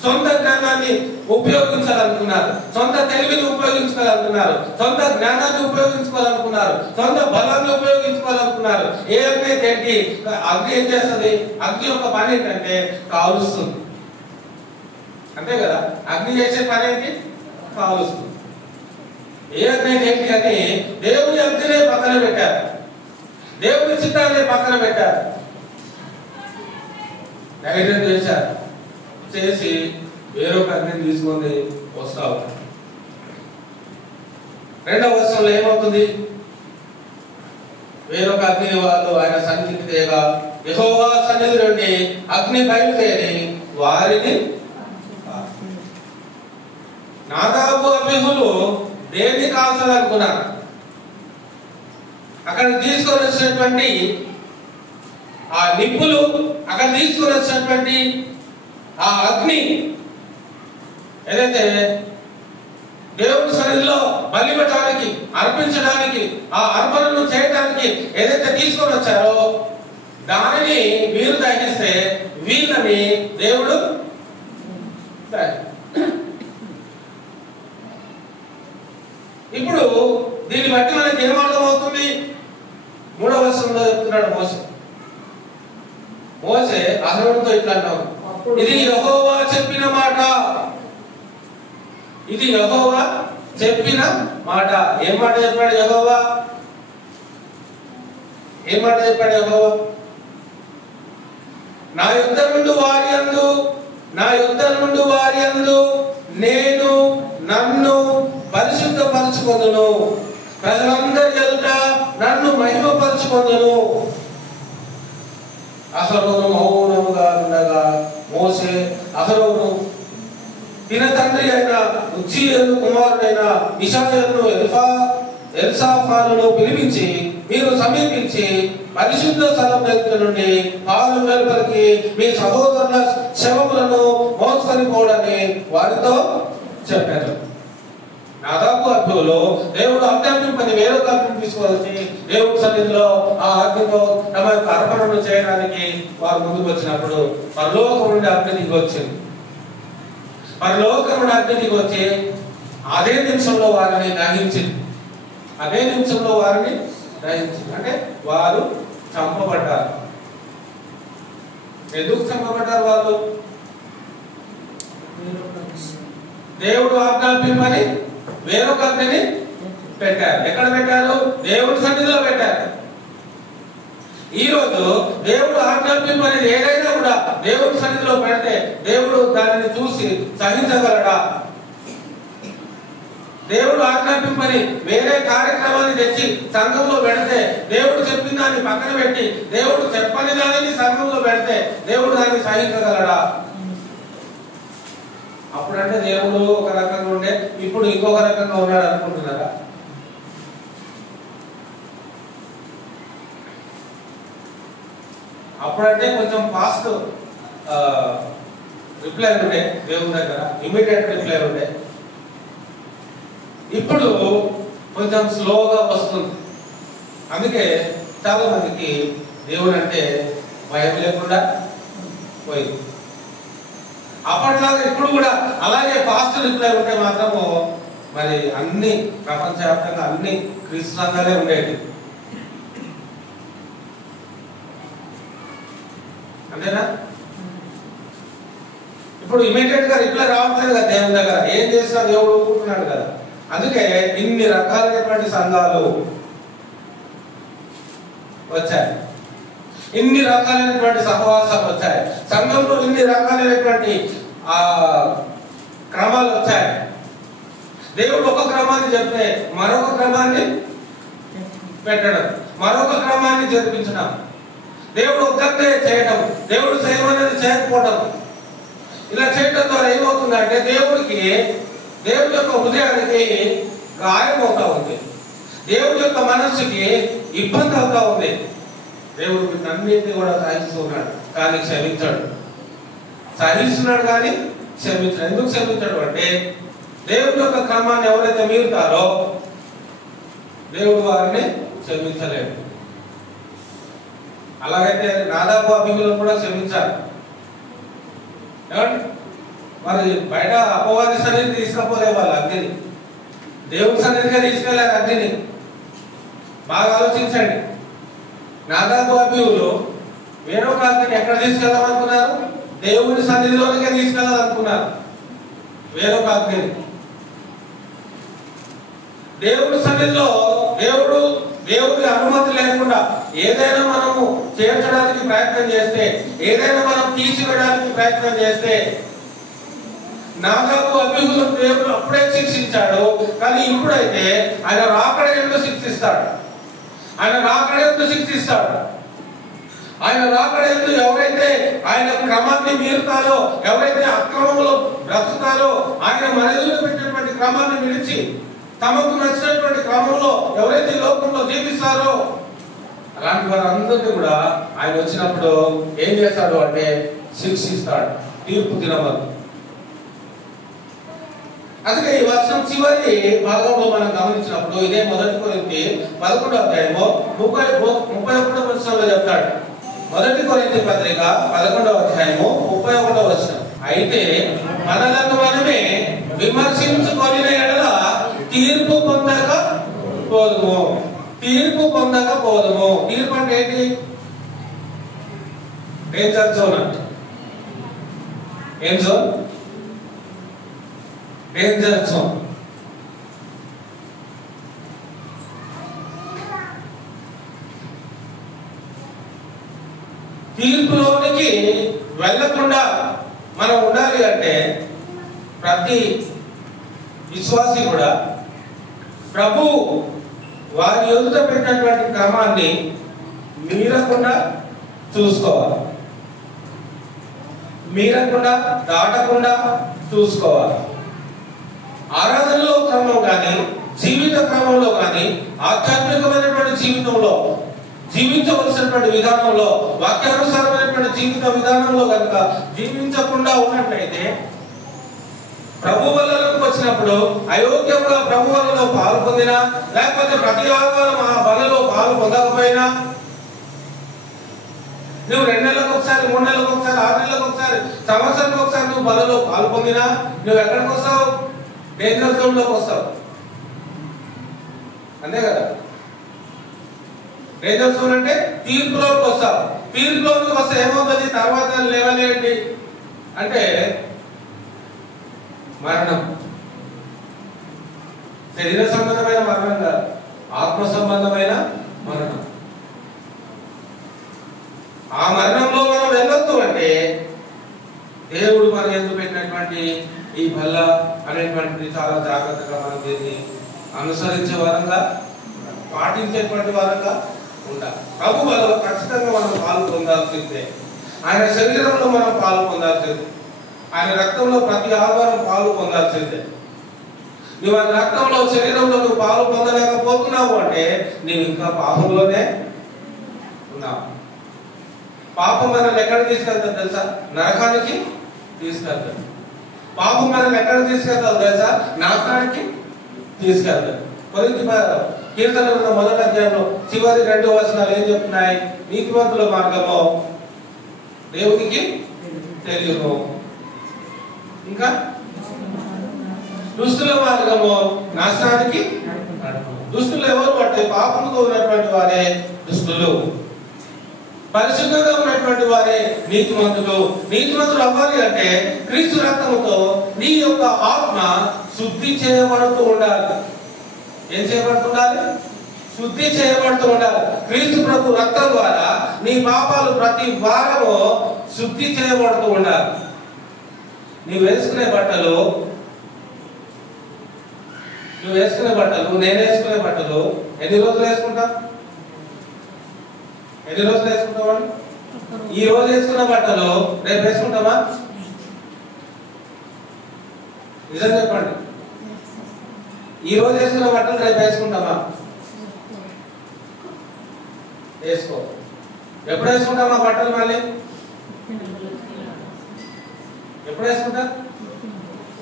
సొంత జ్ఞానాన్ని ఉపయోగించాలనుకున్నారు, సొంత తెలివిని ఉపయోగించుకోవాలనుకున్నారు, సొంత జ్ఞానాన్ని ఉపయోగించుకోవాలనుకున్నారు, సొంత బలాన్ని ఉపయోగించుకోవాలనుకున్నారు. ఏ అగ్ని అయితే ఏంటి? అగ్ని ఏం చేస్తుంది? అగ్ని యొక్క పని ఏంటంటే కాలుస్తుంది. అంతే కదా, అగ్ని చేసే పని ఏంటి? కాలుస్తుంది. ఏ అగ్ని ఏంటి అని దేవుని అగ్నినే పక్కన పెట్టారు, దేవుని చిత్తాన్ని పక్కన పెట్టారు, ధైర్యం చేశారు. చేసి వేరొక అగ్నిని తీసుకొని వస్తావు. రెండవ వర్షంలో ఏమవుతుంది? వేరొక అగ్ని వాళ్ళు ఆయన సన్నిధికి తేగా యెహోవా సన్నిధి నుండి అగ్ని బయలుదేరి వారిని. నాదాబు అబీహులు దేన్ని కాల్చాలనుకున్నారు? అక్కడ తీసుకొని వచ్చినటువంటి ఆ నిప్పులు, అక్కడ తీసుకొని వచ్చినటువంటి ఆ అగ్ని ఏదైతే దేవుడి సన్నిధిలో బలివ్వడానికి, అర్పించడానికి, ఆ అర్పణను చేయడానికి ఏదైతే తీసుకొని వచ్చారో దానిని వీరు దహిస్తే వీళ్ళని దేవుడు ఇప్పుడు దీన్ని బట్టి మనకి ఏమర్థం అవుతుంది? 3వ వచనంలో చెప్తున్నాడు మోసే అహరోనుతో ఇట్లా అన్నాడు, ఇది యెహోవా చెప్పిన మాట, ఇది యెహోవా చెప్పిన మాట. ఏం మాట చెప్పాడు యెహోవా? ఏం మాట చెప్పాడు యెహోవా? నా యుద్ధ నుండి వారి యందు నేను నన్ను పరిశుద్ధపరచుకొందును, ప్రజలందరి ఎదుట నన్ను మహిమపరచుకొందును. అహరోను మౌనముగా ఉండగా మోసే అహరోను తిన తండ్రి అయిన ఉజ్జీయేలు కుమారుడైన ఇషాయేలును ఎల్సాఫానును పిలిపించి మీరు సమీపించి పరిశుద్ధ స్థలం దగ్గర నుండి పాలు వెలుపలికి మీ సహోదరుల శవములను మోసుకొని పోవడని వారితో చెప్పారు. నాదాబు అభిలో దేవుడు ఆజ్ఞాపింపని వేరొక అగ్నిని తీసుకొచ్చి దేవుడి సన్నిధిలో ఆ అగ్నితో తమ యొక్క అర్పణను చేయడానికి వారు ముందుకు వచ్చినప్పుడు పరలోకం నుండి అగ్ని దిగి వచ్చింది. పరలోకం నుండి అగ్ని దిగి వచ్చి అదే నిమిషంలో వారిని దహించింది. అంటే వారు చంపబడ్డారు. ఎందుకు చంపబడ్డారు వాళ్ళు? దేవుడు ఆజ్ఞాపింపని వేరొక అగ్నిని పెట్టారు. ఎక్కడ పెట్టారు? దేవుడి సన్నిధిలో పెట్టారు. ఈ రోజు దేవుడు ఆజ్ఞాపింపనేది ఏదైనా కూడా దేవుడి సన్నిధిలో పెడితే దేవుడు దానిని చూసి సహించగలడా? దేవుడు ఆజ్ఞాపింపని వేరే కార్యక్రమాన్ని తెచ్చి సంఘంలో పెడితే, దేవుడు చెప్పిన దాన్ని పక్కన పెట్టి దేవుడు చెప్పని దానిని సంఘంలో పెడితే దేవుడు దాన్ని సహించగలడా? అప్పుడంటే దేవుడు ఒక రకంగా ఉండే, ఇప్పుడు ఇంకొక రకంగా ఉన్నాడు అనుకుంటున్నారా? అప్పుడంటే కొంచెం ఫాస్ట్ రిప్లై ఉండే దేవుని దగ్గర, ఇమీడియట్ రిప్లై ఉండే. ఇప్పుడు కొంచెం స్లోగా వస్తుంది. అందుకే చాలా మందికి దేవుడు అంటే భయం లేకుండా పోయింది. అప్పట్లాగా ఇప్పుడు కూడా అలాగే ఫాస్ట్ రిప్లై ఉంటే మాత్రము మరి అన్ని ప్రపంచవ్యాప్తంగా అన్ని క్రీస్తు సంఘాలే ఉండేది. అంతేనా? ఇప్పుడు ఇమీడియట్ గా రిప్లై రావట్లేదు కదా దేవుని దగ్గర. ఏం చేసినా దేవుడు ఊరుకుంటున్నాడు కదా. అందుకే ఇన్ని రకాలైనటువంటి సంఘాలు వచ్చాయి, ఇన్ని రకాలైనటువంటి సహవాసాలు వచ్చాయి, సంఘంలో ఇన్ని రకాలైనటువంటి క్రమాలు వచ్చాయి. దేవుడు ఒక క్రమాన్ని చెప్తే మరొక క్రమాన్ని పెట్టడం, మరొక క్రమాన్ని జరిపించడం, దేవుడు ఒక్కటే చేయడం, దేవుడు చేయమనేది చేయకపోవడం. ఇలా చేయడం ద్వారా ఏమవుతుందంటే దేవుడి యొక్క హృదయానికి గాయం అవుతా ఉంది, దేవుడి యొక్క మనస్సుకి ఇబ్బంది అవుతా ఉంది. దేవుడు అన్నింటినీ కూడా సహిస్తున్నాడు కానీ క్షమించాడు, సహిస్తున్నాడు కానీ క్షమించాడు. ఎందుకు క్షమించాడు అంటే దేవుడి యొక్క క్రమాన్ని ఎవరైతే మీరుతారో దేవుడు వారిని క్షమించలేడు. అలాగైతే నాదాబు అబీహులను కూడా క్షమించాలి. మరి బయట అపవాది సన్నిధి తీసుకపోలే వాళ్ళు అగ్నిని, దేవుడి సన్నిధిగా తీసుకెళ్లారు అగ్నిని. బాగా ఆలోచించండి. నాదాబు అబీహులు వేరొక అగ్నిని ఎక్కడ తీసుకెళ్దామనుకున్నారు? దేవుడి సన్నిధిలోనికే తీసుకెళ్లాలనుకున్నారు వేరొక అగ్నిని. దేవుడి సన్నిధిలో దేవుడి అనుమతి లేకుండా ఏదైనా మనము చేర్చడానికి ప్రయత్నం చేస్తే, ఏదైనా మనం తీసివేయడానికి ప్రయత్నం చేస్తే, నాదాబు అబీహులను దేవుడు అప్పుడే శిక్షించాడు. కానీ ఇప్పుడైతే ఆయన రాకడయంలో శిక్షిస్తాడు. ఆయన రాకడయంలో శిక్షిస్తాడు. ఆయన రాకడయంలో ఎవరైతే ఆయన క్రమాన్ని మీరుతారో, ఎవరైతే అక్రమంలో బ్రతుకుతారో, ఆయన మనలో పెట్టినటువంటి క్రమాన్ని విడిచి తమకు నచ్చినటువంటి క్రమంలో ఎవరైతే లోకంలో జీవిస్తారో అలాంటి వారందరినీ కూడా ఆయన వచ్చినప్పుడు ఏం చేస్తాడు అంటే శిక్షిస్తాడు తీర్పు దినమని. అందుకే ఈ వర్షం చివరి భాగంలో మనం గమనించినప్పుడు ఇదే 1 కొరింథీ 11వ అధ్యాయము 31వ వచనంలో చెప్తాడు. 1 కొరింథీ పత్రిక 11వ అధ్యాయము 31వ వచనం. అయితే మనలను మనమే విమర్శించుకొనిన ఎడల తీర్పు పొందక పోదుము. తీర్పు పొందక పోదుము. తీర్పు అంటే ఏంటి? డేంజర్ జోన్ అంటే ఏం జోన్? Danger zone. తీర్పులోనికి వెళ్ళకుండా మనం ఉండాలి అంటే ప్రతి విశ్వాసి కూడా ప్రభు వారి ఎదుట పెట్టినటువంటి క్రమాన్ని మీరకుండా చూసుకోవాలి, మీరకుండా దాటకుండా చూసుకోవాలి. ఆరాధనలో క్రమం కానీ, జీవిత క్రమంలో కానీ, ఆధ్యాత్మికమైనటువంటి జీవితంలో జీవించవలసినటువంటి విధానంలో, వాక్యానుసారమైనటువంటి జీవిత విధానంలో కనుక జీవించకుండా ఉన్నట్లయితే ప్రభు వలలకు వచ్చినప్పుడు అయోగ్యంగా ప్రభు వలలో పాలు పొందినా, లేకపోతే ప్రతి ఆదివారం ఆ బలలో పాలు పొందకపోయినా, నువ్వు 2 నెలలకు ఒకసారి, 3 నెలలకు ఒకసారి, 6 నెలలకు ఒకసారి, సంవత్సరానికి ఒకసారి నువ్వు బలలో పాలు పొందినా నువ్వు ఎక్కడికి వస్తావు? డేంజర్ జోన్ లోకి వస్తావు. అంతే కదా? డేంజర్ జోన్ అంటే తీర్పులోకి వస్తావు. తీర్పులోకి వస్తే ఏమవుతుంది? తర్వాత లెవెల్ ఏంటి అంటే మరణం. శరీర సంబంధమైన మరణం కాదు, ఆత్మ సంబంధమైన మరణం. ఆ మరణంలో మనం వెళ్ళొద్దు అంటే దేవుడు మనం ఎందుకు పెట్టినటువంటి ఈ బల్ల అనేటువంటిది చాలా జాగ్రత్తగా మనం దీన్ని అనుసరించే వారంగా, పాటించేటువంటి వారంగా ఉండాలి. ప్రభు వల్ల ఖచ్చితంగా మనం పాలు పొందాల్సిందే. ఆయన శరీరంలో మనం పాలు పొందాల్సిందే. ఆయన రక్తంలో ప్రతి ఆదివారం పాలు పొందాల్సిందే. నువ్వు ఆయన రక్తంలో, శరీరంలో నువ్వు పాలు పొందలేకపోతున్నావు అంటే నీవు ఇంకా పాపంలోనే ఉన్నావు. పాపం మనల్ని ఎక్కడ తీసుకెళ్తావు తెలుసా? నరకానికి తీసుకెళ్తాడు. పాపం మనల్ని ఎక్కడ తీసుకెళ్తావు తెలుసా? నాశనానికి తీసుకెళ్తాడు. కీర్తనల 1వ అధ్యాయంలో చివరి 2 వచనాలు ఏం చెప్తున్నాయి? నీతిమంతుల మార్గము దేవునికి తెలియను, ఇంకా దుష్టుల మార్గము నాశనానికి దుష్టులు ఎవరు అంటే పాపంతో ఉన్నటువంటి వారే దుష్టులు, పరిశుద్ధంగా ఉన్నటువంటి వారే నీతిమంతులు. నీతిమంతులు అవ్వాలి అంటే క్రీస్తు రక్తముతో నీ యొక్క ఆత్మ శుద్ధి చేయబడుతూ ఉండాలి. ఏం చేయబడుతుండాలి? శుద్ధి చేయబడుతూ ఉండాలి. క్రీస్తు ప్రభు రక్తం ద్వారా నీ పాపాలు ప్రతి వారము శుద్ధి చేయబడుతూ ఉండాలి. నువ్వు వేసుకునే బట్టలు, నేను వేసుకునే బట్టలు ఎన్ని రోజులు వేసుకుంటా? ఎన్ని రోజులు వేసుకుంటామని? ఈ రోజు వేసుకున్న బట్టలు రేపు వేసుకుంటామా? నిజం చెప్పండి. ఈ రోజు వేసుకున్న బట్టలు రేపు వేసుకుంటామా? వేసుకో. ఎప్పుడు వేసుకుంటామా బట్టలు? మళ్ళీ ఎప్పుడు వేసుకుంటా?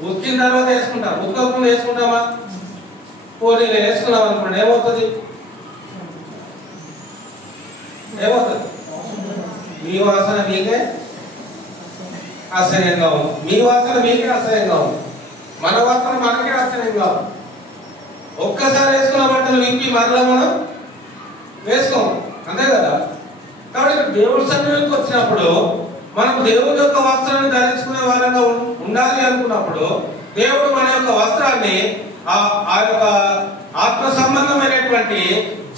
ఉతికిన తర్వాత వేసుకుంటాం. ఉతకకుండా వేసుకుంటామా? పోనీ వేసుకున్నాం అనుకోండి, ఏమవుతుంది? మీ వాసన మీకే అసహ్యంగా ఉంది, మీ వాసన మీకే అసహ్యంగా ఉంది, మన వాసన మనకే అసహ్యంగా ఉంది. ఒక్కసారి వేసుకున్న బట్టలు విప్పి మరలా మనం వేసుకోము, అంతే కదా? కాబట్టి దేవుడి సన్నిధికి వచ్చినప్పుడు మనం దేవుడి యొక్క వస్త్రాన్ని ధరించుకునే వారంగా ఉండాలి అనుకున్నప్పుడు దేవుడు మన యొక్క వస్త్రాన్ని ఆ యొక్క ఆత్మ సంబంధమైనటువంటి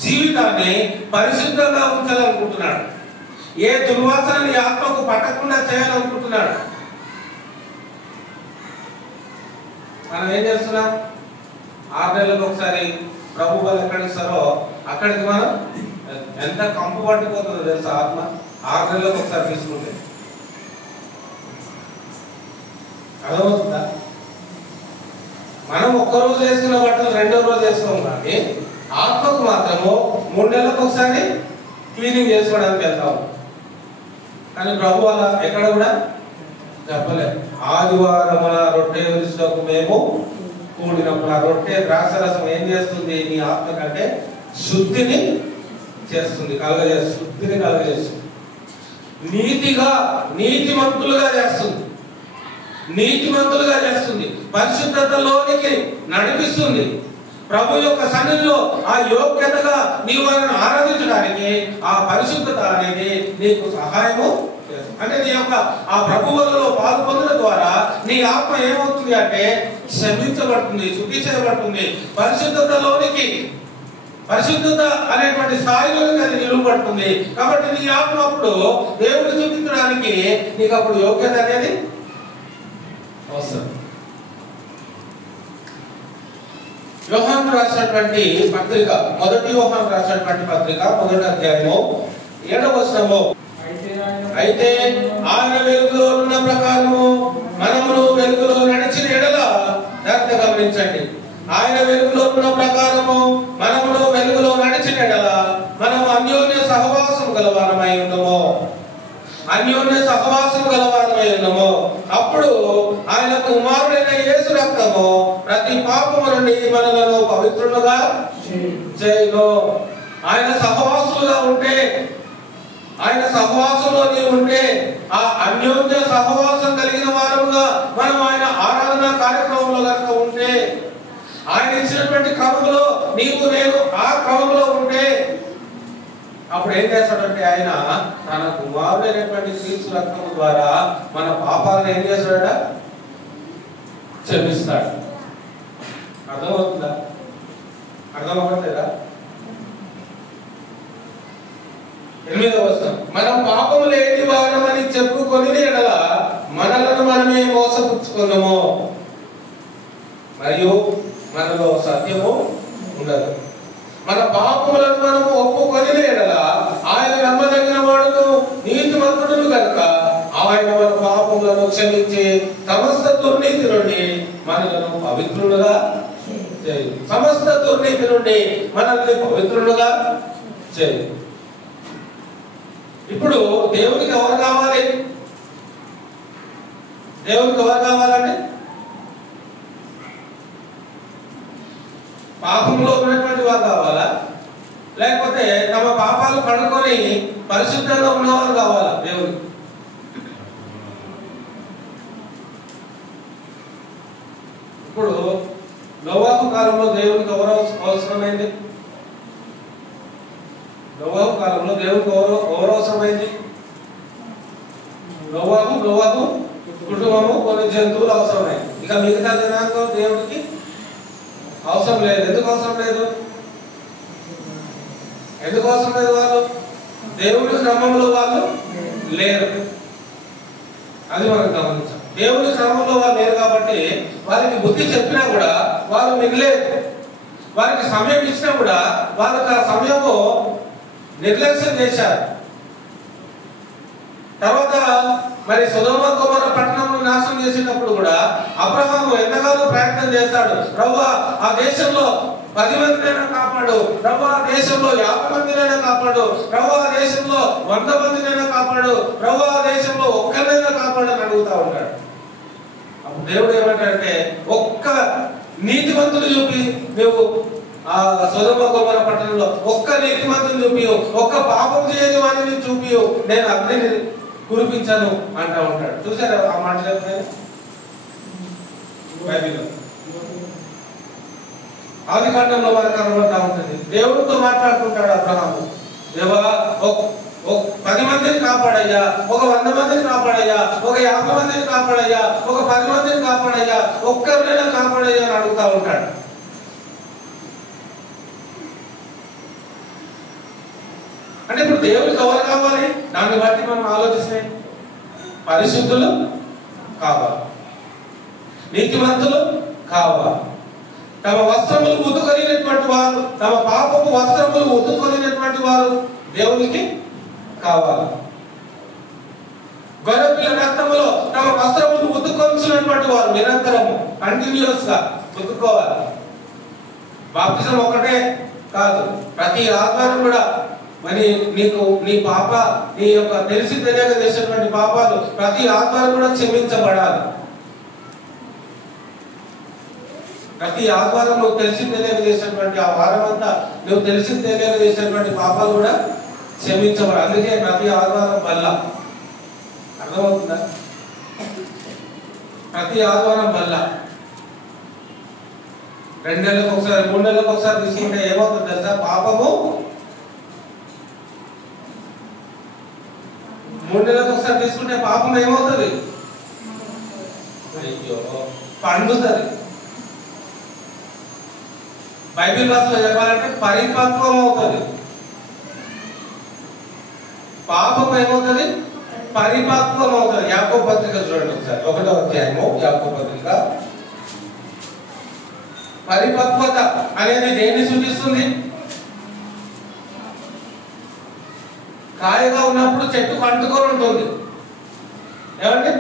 జీవితాన్ని పరిశుద్ధంగా ఉంచాలనుకుంటున్నాడు. ఏ దుర్వాసనని ఆత్మకు పట్టకుండా చేయాలనుకుంటున్నాడు. మనం ఏం చేస్తున్నాం? 6 నెలలకు ఒకసారి ప్రభు వాళ్ళు ఎక్కడికి ఇస్తారో అక్కడికి మనం ఎంత కంపు పట్టిపోతుందో తెలుసా? ఆత్మ 6 నెలలకు ఒకసారి తీసుకుంటే అర్థమవుతుందా? మనం ఒక్కరోజు వేసుకున్న బట్టలు 2వ రోజు వేసుకోం, కానీ ఆత్మకు మాత్రము 3 నెలలకు ఒకసారి క్లీనింగ్ చేసుకోవడానికి వెళ్తాము. కానీ ప్రభు అలా ఎక్కడ కూడా చెప్పలేదు. ఆదివారమున రొట్టె విరుచుటకు మేము కూడినప్పుడు ఆ రొట్టె ద్రాక్షరసం ఏం చేస్తుంది? నీ ఆత్మ కంటే శుద్ధిని చేస్తుంది, శుద్ధిని కలుగజేస్తుంది. నీతిమంతులుగా చేస్తుంది, పరిశుద్ధతలోనికి నడిపిస్తుంది. ప్రభు యొక్క సన్నిధిలో ఆ యోగ్యతగా నీవు ఆయనను ఆరాధించడానికి ఆ పరిశుద్ధత అనేది నీకు సహాయము చేస్తుంది. అంటే నీ యొక్క ఆ ప్రభువులలో పాలు పొందడం ద్వారా నీ ఆత్మ ఏమవుతుంది అంటే క్షమించబడుతుంది, శుద్ధి చేయబడుతుంది. పరిశుద్ధత అనేటువంటి స్థాయిలోకి అది నిలువబడుతుంది. కాబట్టి నీ ఆత్మ అప్పుడు దేవుడిని చూపించడానికి నీకు అప్పుడు యోగ్యత అనేది అవసరం. యోహాను రాసినటువంటి పత్రిక, 1 యోహాను రాసినటువంటి పత్రిక 1వ అధ్యాయము 7వ వచనము, అయితే ఆయన వెలుగులో ఉన్న ప్రకారము మనమును వెలుగులో నడిచిన ఎడల, జాగ్రత్తగా గమనించండి, ఆయన వెలుగులో ఉన్న ప్రకారము మనమును వెలుగులో నడిచిన ఎడల మనము అన్యోన్య సహవాసం గలవారమై ఉన్నాము. అప్పుడు ఆయన కుమారుడైన యేసు రక్తము ప్రతి పాపము నుండి మనలను పవిత్రులుగా చేయును. ఆయన సహవాసులుగా ఉంటే, ఆయన సహవాసంలో నీవు ఉంటే, ఆ అన్యోన్య సహవాసం కలిగిన వారుగా మనం ఆయన ఆరాధన కార్యక్రమంలో కనుక ఉంటే, ఆయన ఇచ్చినటువంటి క్రమంలో నీవు నేను ఆ క్రమంలో ఉంటే, అప్పుడు ఏం చేస్తాడంటే ఆయన తన కుమారుడైనటువంటి క్రీస్తు రక్తము ద్వారా మన పాపాలను ఏం చేస్తాడ? క్షమిస్తాడు. అర్థమవుతుందా? అర్థమవుతుందా? 8వ వచనం, మనం పాపము లేని వారమని చెప్పుకొని ఎడల మనలను మనమే మోసపుచ్చుకున్నాము మరియు మనలో సత్యము ఉండదు. మన పాపములను మనము ఒప్పుకొని ఎడల ఆయన నమ్మదగిన వాడును నీతిమంతుడు కనుక ఆయన మన పాపములను క్షమించి సమస్త దుర్నీతి నుండి మనలను పవిత్రులుగా చేయు. సమస్త దుర్నీతి నుండి మనల్ని పవిత్రులుగా చేయు. ఇప్పుడు దేవునికి ఎవరు కావాలి? దేవునికి ఎవరు కావాలండి? పాపంలో ఉన్నటువంటి వారు కావాలా, లేకపోతే తమ పాపాలు కడుక్కొని పరిశుద్ధంగా ఉన్నవారు కావాలా దేవుడికి? ఇప్పుడు నోవాహు కాలంలో దేవునికి ఎవరు అవసరమైంది? నోవాహు కాలంలో దేవునికి ఎవరు అవసరమైంది? నోవాహు కుటుంబము, కొన్ని జంతువులు అవసరమైంది. ఇక మిగతా జనాంగం దేవుడికి అవసరం లేదు. ఎందుకు అవసరం లేదు? ఎందుకు అవసరం లేదు? వాళ్ళు దేవుడి క్రమంలో వాళ్ళు లేరు. అది మనం గమనించాం. దేవుడి క్రమంలో వాళ్ళు లేరు కాబట్టి వారికి బుద్ధి చెప్పినా కూడా వాళ్ళు మిగిలేదు. వారికి సమయం ఇచ్చినా కూడా వాళ్ళకి ఆ సమయము నిర్లక్ష్యం చేశారు. తర్వాత మరి సొదొమ గొమొర్రా పట్టణంను నాశనం చేసేటప్పుడు కూడా అబ్రహాము ఎంతగానో ప్రయత్నం చేస్తాడు. ప్రభువా ఆ దేశంలో 10 మందినైనా కాపాడు, ప్రభువా ఆ దేశంలో 50 మందినైనా కాపాడు, ప్రభువా ఆ దేశంలో 100 మందినైనా కాపాడు, ప్రభువా ఆ దేశంలో ఒక్కరినైనా కాపాడు అని అడుగుతా ఉంటాడు. అప్పుడు దేవుడు ఏమంటాడంటే, ఒక్క నీతిమంతుడు చూపి నువ్వు ఆ సొదొమ గొమొర్రా పట్టణంలో ఒక్క నీతిమంతుని చూపియు, ఒక్క పాపం చేయని వాడిని చూపియు, నేను అగ్నిని కురిపించాను అంటా ఉంటాడు. చూసారా ఆ మాట చెప్తాను బైబిల్లో? ఆది కాండంలో వారికి కనబడతా ఉంటుంది. దేవుడితో మాట్లాడుకుంటాడు అబ్రహాము, దేవా 10 మందిని కాపాడయ్యా, ఒక 100 మందిని కాపాడయ్యా, ఒక 50 మందిని కాపాడయ్యా, ఒక 10 మందిని కాపాడయ్యా, ఒక్కరినైనా కాపాడయ్యా అని అడుగుతా ఉంటాడు. అంటే ఇప్పుడు దేవుడికి ఎవరు కావాలి? దాన్ని బట్టి మనం ఆలోచిస్తే పరిశుద్ధులు కావాలి, నీతిమంతులు కావాలి, తమ వస్త్రములు ఉతుకొనినటువంటి వారు, తమ పాపపు వస్త్రములు ఉతుకొనినటువంటి వారు దేవునికి కావాలి. గొర్రెపిల్ల రక్తములో తమ వస్త్రములు ఉతుకొనినటువంటి వారు నిరంతరము కంటిన్యూస్ గా ఉతుక్కోవాలి. బాప్తిజం ఒకటే కాదు, ప్రతి ఆత్మను కూడా మరి నీ పాప, నీ యొక్క తెలిసి తెలియక చేసినటువంటి పాపాలు ప్రతి ఆత్మను కూడా క్షమించబడాలి. ప్రతి ఆత్మను నువ్వు తెలిసి తెలియక చేసినటువంటి ఆ వారం అంతా నువ్వు తెలిసి తెలియక చేసినటువంటి పాపాలు కూడా క్షమించబడాలి. అందుకే ప్రతి ఆదివారం వల్ల అర్థమవుతుందా? ప్రతి ఆదివారం వల్ల 2 నెలలకు ఒకసారి 3 నెలలకు ఒకసారి తీసుకుంటే ఏమవుతుంది తెలుసా? పాపము 3 నెలలకు ఒకసారి తీసుకుంటే పాపం ఏమవుతుంది? అయ్యో పండుతుంది. బైబిల్ భాషలో చెప్పాలంటే పరిపక్వం అవుతుంది. పాపం ఏమవుతుంది? పరిపక్వం అవుతుంది. యాకోబు పత్రిక చూడండి ఒకసారి, 1వ అధ్యాయము యాకోబు పత్రిక. పరిపక్వత అనేది దేన్ని సూచిస్తుంది? కాయగా ఉన్నప్పుడు చెట్టుకు అంటుకొని ఉంటుంది. ఏమండి?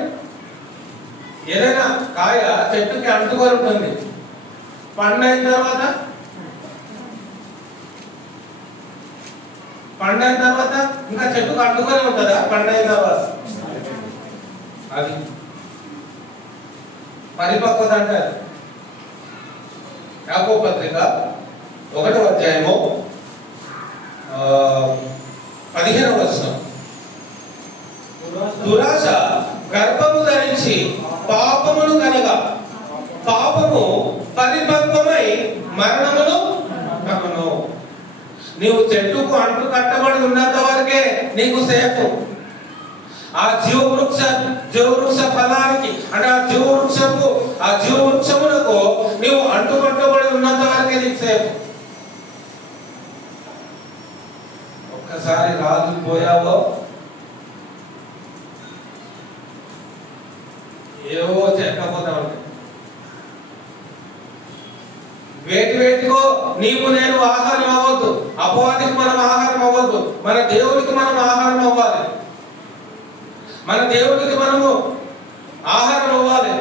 ఏదైనా కాయ చెట్టుకి అంటుకొని ఉంటుంది. పండైన తర్వాత ఇంకా చెట్టుకు అంటుకొని ఉంటుందా? పండైన తర్వాత అది పరిపక్వత అంటే అది. యాకోబు పత్రిక 1వ అధ్యాయము 15వ వచనం. దురాశ గర్భము ధరించి పాపమును కనగా పాపము పరిపక్వమై మరణమును కనును. నీవు చెట్టుకు అంటు కట్టబడి ఉన్నంత వరకే నీకు సేఫ్. ఆ జీవవృక్ష ఫలానికి అంటే ఆ జీవవృక్షములకు నీవు అంటు కట్టబడి ఉన్నంత వరకే నీకు సేఫ్. ఒక్కసారి రాజు పోయావో ఏవో చెక్కపోతా ఉంటాయి. వేటికో నీవు నేను ఆహారం అవ్వద్దు. అపవాదికి మనం ఆహారం అవ్వద్దు. మన దేవుడికి మనం ఆహారం అవ్వాలి. మన దేవుడికి మనము ఆహారం అవ్వాలి.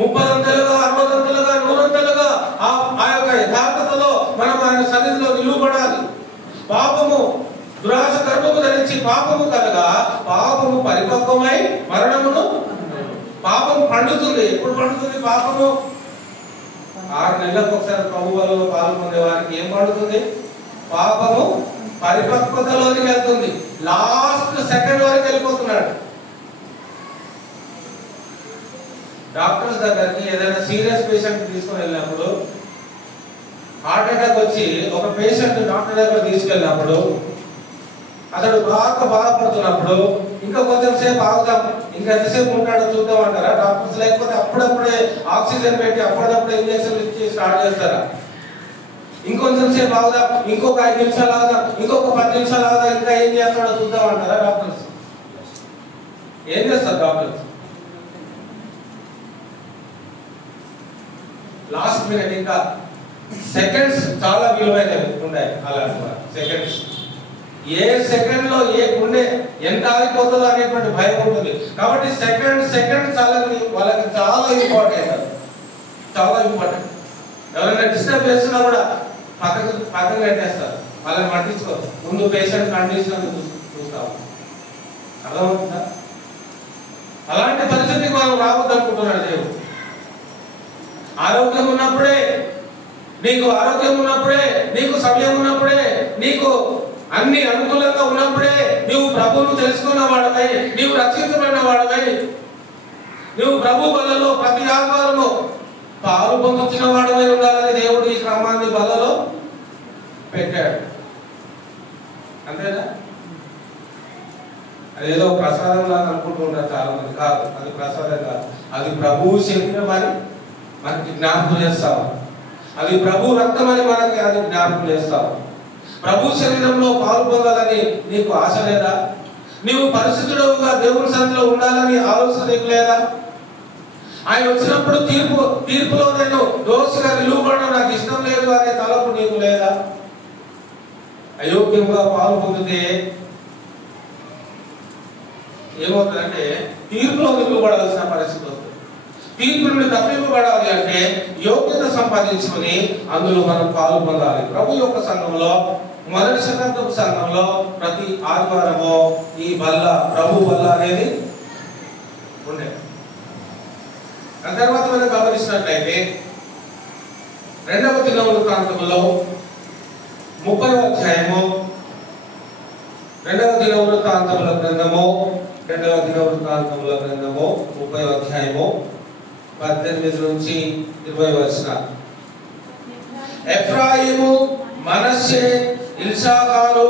30 అంతలుగా 60 అంతలుగా 100 అంతలుగా ఆ యొక్క యథార్థతలో మనం ఆయన సన్నిధిలో నిలువబడాలి. పాపము దురాశ గర్భము ధరించి పాపము కలగా పాపము పరిపక్వమై మరణమును. పాపం పండుతుంది. ఎప్పుడు పండుతుంది పాపము? 6 నెలలకు ఒకసారి ప్రభు వలలో పాల్గొనే వారికి ఏం పండుతుంది? పాపము పరిపక్వతలోనికి వెళ్తుంది. లాస్ట్ సెకండ్ వరకు వెళ్ళిపోతున్నాడు. డాక్టర్స్ దగ్గరికి ఏదైనా సీరియస్ పేషెంట్ తీసుకొని వెళ్ళినప్పుడు, హార్ట్ అటాక్ వచ్చి ఒక పేషెంట్ డాక్టర్ దగ్గర తీసుకెళ్ళినప్పుడు అతడు బాగా బాధపడుతున్నప్పుడు ఇంకా కొంచెం సేపు ఆగుదాం, ఇంకా ఎంతసేపు ఉంటాడో చూద్దాం అంటారా డాక్టర్స్? లేకపోతే అప్పుడప్పుడే ఆక్సిజన్ పెట్టి అప్పుడప్పుడే ఇంజక్షన్లు ఇచ్చి స్టార్ట్ చేస్తారా? ఇంకొంచెం సేపు ఆగుదాం, ఇంకొక 5 నిమిషాలు ఆగుదాం, ఇంకొక 10 నిమిషాలు ఆగుదాం, ఇంకా ఏం చేస్తాడో చూద్దాం అంటారా డాక్టర్స్? ఏం చేస్తారు డాక్టర్స్? లాస్ట్ మినిట్, ఇంకా సెకండ్స్ చాలా విలువైనవి ఉన్నాయి. అలాంటి సెకండ్స్, ఏ సెకండ్ లో ఏ గుండె ఎంత ఆగిపోతుందో అనేటువంటి భయం ఉంటుంది. కాబట్టి సెకండ్ చాలా వాళ్ళకి చాలా ఇంపార్టెంట్, చాలా ఇంపార్టెంట్. ఎవరైనా డిస్టర్బ్ చేస్తున్నా కూడా పక్కకు పెట్టేస్తారు, వాళ్ళని పట్టించుకోరు. ముందు పేషెంట్ కండిషన్ చూస్తాం. అర్థమవుతుందా? అలాంటి పరిస్థితికి మనం రావద్దు అనుకుంటున్నాడు దేవుడు. ఆరోగ్యం ఉన్నప్పుడే, నీకు ఆరోగ్యం ఉన్నప్పుడే, నీకు సమయం ఉన్నప్పుడే, నీకు అన్ని అనుకూలంగా ఉన్నప్పుడే నువ్వు ప్రభువును తెలుసుకున్న వాడవై, నీవు రక్షించబడిన వాడవై, నువ్వు ప్రభు బలలో ప్రతి ఆకారము పాలు పొందుతున్న వాడవై ఉండాలని దేవుడు ఈ క్రమాన్ని బలలో పెట్టాడు. అంతేనా? అదేదో ప్రసాదం లాగా అనుకుంటూ ఉంటారు చాలా మంది. కాదు, అది ప్రసాదం కాదు. అది ప్రభువు శరీరం అని మనకి జ్ఞాపకం చేస్తాం. అది ప్రభు రక్తం అని మనకి అది జ్ఞాపకం చేస్తాం. ప్రభు శరీరంలో పాలు పొందాలని నీకు ఆశ లేదా? నీవు పరిశుద్ధుడుగా దేవుని సన్నిధిలో ఉండాలని ఆలోచన నీకు లేదా? ఆయన వచ్చినప్పుడు తీర్పులో నేను దోషిగా నిలువబడడం నాకు ఇష్టం లేదు అనే తలపు నీకు లేదా? అయోగ్యంగా పాలు పొందితే ఏమవుతుందంటే తీర్పులో నిలువబడాల్సిన పరిస్థితి వస్తుంది. తీర్పు నుండి తప్పింపబడాలి అంటే యోగ్యత సంపాదించుకుని అందులో మనం పాలు పొందాలి. ప్రభు యొక్క సంఘంలో, మొదటి శతాబ్దపు సంఘంలో ప్రతి ఆదివారము ఈ బల్ల, ప్రభు బల్ల అనేది ఉండే. ఆ తర్వాత మనం గమనించినట్లయితే 2వ దినవృత్తాంతములో 30వ అధ్యాయము, 2వ దినవృత్తాంతముల గ్రంథము 30వ అధ్యాయము 18 నుంచి 20 వచనాలు. ఎఫ్రాయిము, మనష్షే, ఇల్సాకారు,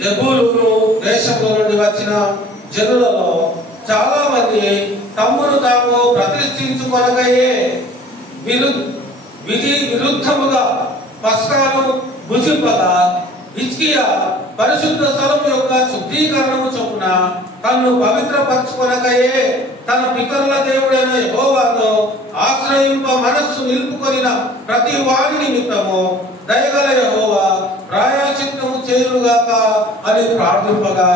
జబూలూను దేశంలో నుండి వచ్చిన జనులలో చాలా మంది తమ్మును తాము ప్రతిష్ఠించుకొనకయే విధి విరుద్ధముగా పస్కాను భుజింపగా హిజ్కియా పరిశుద్ధ స్థలం యొక్క శుద్ధీకరణము చొప్పున తన్ను పవిత్రపరచుకొనకయే తన పితరుల దేవుడైన యెహోవాను ఆశ్రయింప మనస్సు నిలుపుకొనిన ప్రతి వారి నిమిత్తము దయగల యెహోవా ప్రాయశ్చిత్తము చేయుగాక అని ప్రార్థింపగా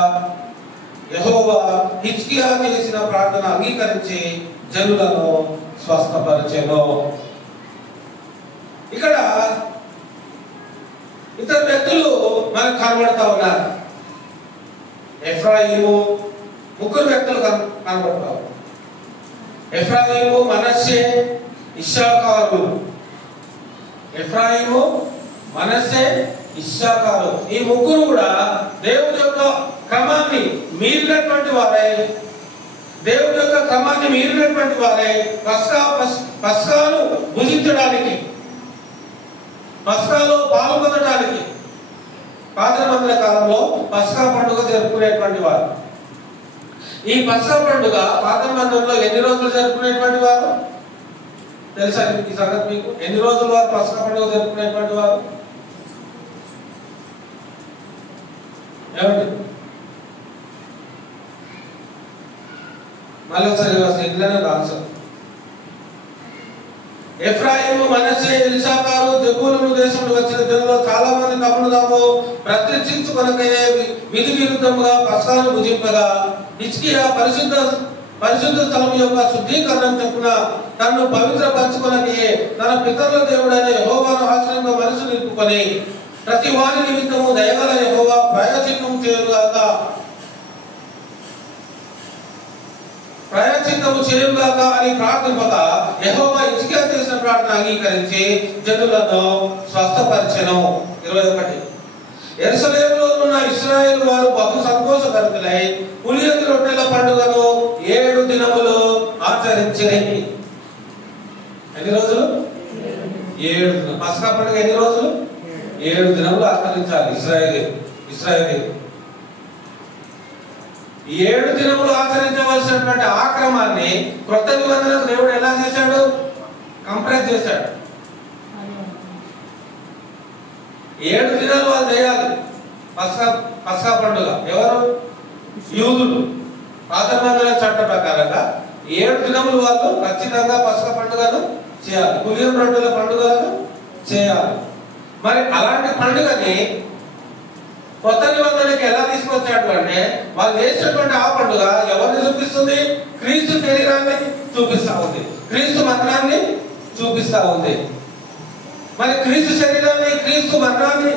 యెహోవా హిజ్కియా చేసిన ప్రార్థన అంగీకరించి జనులను స్వస్థపరిచెను. ఇక్కడ ఇద్దరు వ్యక్తులు మనకు కనబడతా ఉన్నారు. ఎఫ్రాయిము, 3 వ్యక్తులు కనబడతారు. ఎఫ్రాయిము, మనష్షే, ఇశ్శాఖారు. ఎఫ్రాయిము, మనష్షే, ఇశ్శాఖారు ఈ 3 కూడా దేవుని యొక్క క్రమాన్ని మీరినటువంటి వారే, దేవుని యొక్క క్రమాన్ని మీరినటువంటి వారే పస్కాను భుజించడానికి, పస్కాలో పాల్గొనడానికి పాత నిబంధన కాలంలో పస్కా పండుగ జరుపుకునేటువంటి వారు. ఈ పస్కా పండుగ పాత నిబంధనలో ఎన్ని రోజులు జరుపుకునేటువంటి వారు తెలుసా? ఈ సంగతి మీకు ఎన్ని రోజులు వారు పస్కా పండుగ జరుపుకునేటువంటి వారు? ఏమండి? మళ్ళీ ఒకసారి ఇంట్లోనే ఆన్సర్. ఎఫ్రాయిము, మనష్షే, ఇల్సాకారు, జబూలూను దేశంలో వచ్చిన జనులు చాలా మంది తమను తాము ప్రతిష్ఠించుకొనకయే విధి విరుద్ధముగా పస్కాను భుజింపగా హిజ్కియా పరిశుద్ధ స్థలం యొక్క శుద్ధీకరణం చొప్పున తన్ను పవిత్రపరచుకొనకయే తన పితరుల దేవుడైన యెహోవాను ఆశ్రయంగా మనసు నిలుపుకొని ప్రతి వారి నిమిత్తము దయగల యెహోవా ప్రాయశ్చిత్తము చేయుగాక అని ప్రార్థింపగా యెహోవా హిజ్కియా చేసిన ప్రార్థన అంగీకరించి జనులను స్వస్థపరిచెను. 21 యెరూషలేములో ఉన్న ఇశ్రాయేలు వారు బహు సంతోషభరితులై పులియని రొట్టెల పండుగను 7 దినములు ఆచరించిరి. ఎన్ని రోజులు? 7 దినాలు. పస్కా పండుగ ఎన్ని రోజులు? 7 దినములు ఆచరించాలి ఇశ్రాయేలు. 7 దినములు ఆచరించవలసినటువంటి ఆ క్రమాన్ని క్రొత్త నిబంధనకు దేవుడు ఎలా చేశాడు? కంప్రెస్ చేశాడు. 7 దినాలు వాళ్ళు చేయాలి పస్కా పండుగ. ఎవరు? యూదులు. పాత నిబంధన చట్ట ప్రకారంగా 7 దినములు వాళ్ళు ఖచ్చితంగా పస్కా పండుగను చేయాలి. పులియం రొట్టెల పండుగలను చేయాలి. మరి అలాంటి పండుగని కొత్త నిబంధనకి ఎలా తీసుకొచ్చాడు అంటే వాళ్ళు చేసినటువంటి ఆ పండుగ ఎవరిని చూపిస్తుంది? క్రీస్తు శరీరాన్ని చూపిస్తా ఉంది, క్రీస్తు మరణాన్ని చూపిస్తా ఉంది. మరి క్రీస్తు శరీరాన్ని, క్రీస్తు మరణాన్ని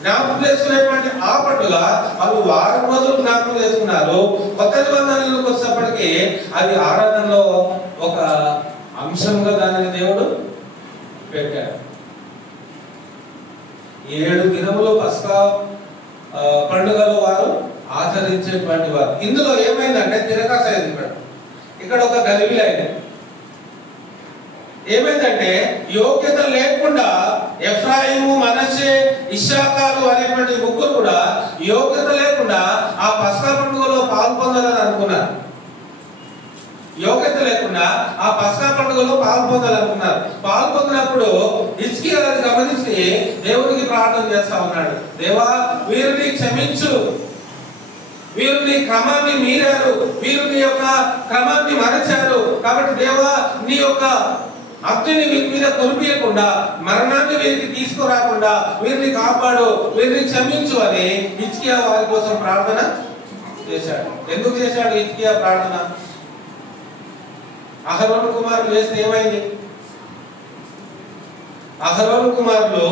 జ్ఞాపకం చేసుకునేటువంటి ఆ పండుగ వాళ్ళు 6 రోజులు జ్ఞాపకం చేసుకున్నారు. కొత్త నిబంధనలకు వచ్చేప్పటికీ అది ఆరాధనలో ఒక అంశంగా దానిని దేవుడు పెట్టాడు. 7 దినములు పస్కా పండుగలు వారు ఆచరించేటువంటి వారు. ఇందులో ఏమైందంటే తిరకాస ఇక్కడ ఒక గలిబిలి అయింది. ఏమైందంటే యోగ్యత లేకుండా ఎఫ్రాయిము, మనష్షే, ఇశ్శాఖారు అనేటువంటి ముగ్గురు కూడా యోగ్యత లేకుండా ఆ పస్కా పండుగలో పాల్పొందాలని అనుకున్నారు. యోగ్యత లేకుండా ఆ పస్కా పండుగలో పాల్పొందాలనుకున్నారు. పాల్పొందినప్పుడు హిజ్కియా అది గమనించి దేవునికి ప్రార్థన చేస్తా ఉన్నాడు. దేవా, వీరిని క్షమించు, వీరు నీ క్రమాన్ని మీరారు, వీరు నీ యొక్క క్రమాన్ని మరచారు. కాబట్టి దేవా, నీ యొక్క అగ్నిని వీరి మీద కురిపియకుండా, మరణాన్ని వీరికి తీసుకురాకుండా వీరిని కాపాడు, వీరిని క్షమించు అని హిజ్కియా వారి కోసం ప్రార్థన చేశాడు. ఎందుకు చేశాడు హిజ్కియా ప్రార్థన? అహరోను కుమారులు చేస్తే ఏమైంది? అహరోను కుమారులు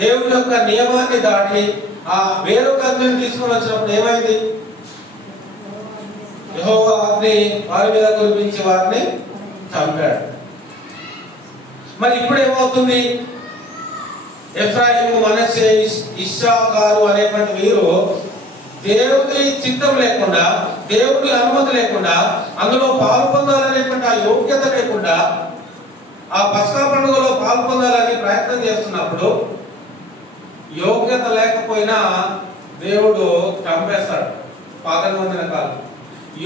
దేవుని యొక్క నియమాన్ని దాటి ఆ వేరొక అగ్నిని తీసుకుని వచ్చినప్పుడు ఏమైంది? యెహోవా అగ్ని వారి మీద కురిపించి వారిని చంపాడు. మరి ఇప్పుడు ఏమవుతుంది? ఎఫ్రాయిము, మనష్షే, ఇశ్శాఖారు అనేటువంటి వీరు దేవుని చిత్తం లేకుండా, దేవుని అనుమతి లేకుండా, అందులో పాల్పొందాలనేటువంటి ఆ యోగ్యత లేకుండా ఆ పస్కా పండుగలో పాల్పొందాలని ప్రయత్నం చేస్తున్నప్పుడు యోగ్యత లేకపోయినా దేవుడు చంపేస్తాడు. పాత నిబంధన కాలం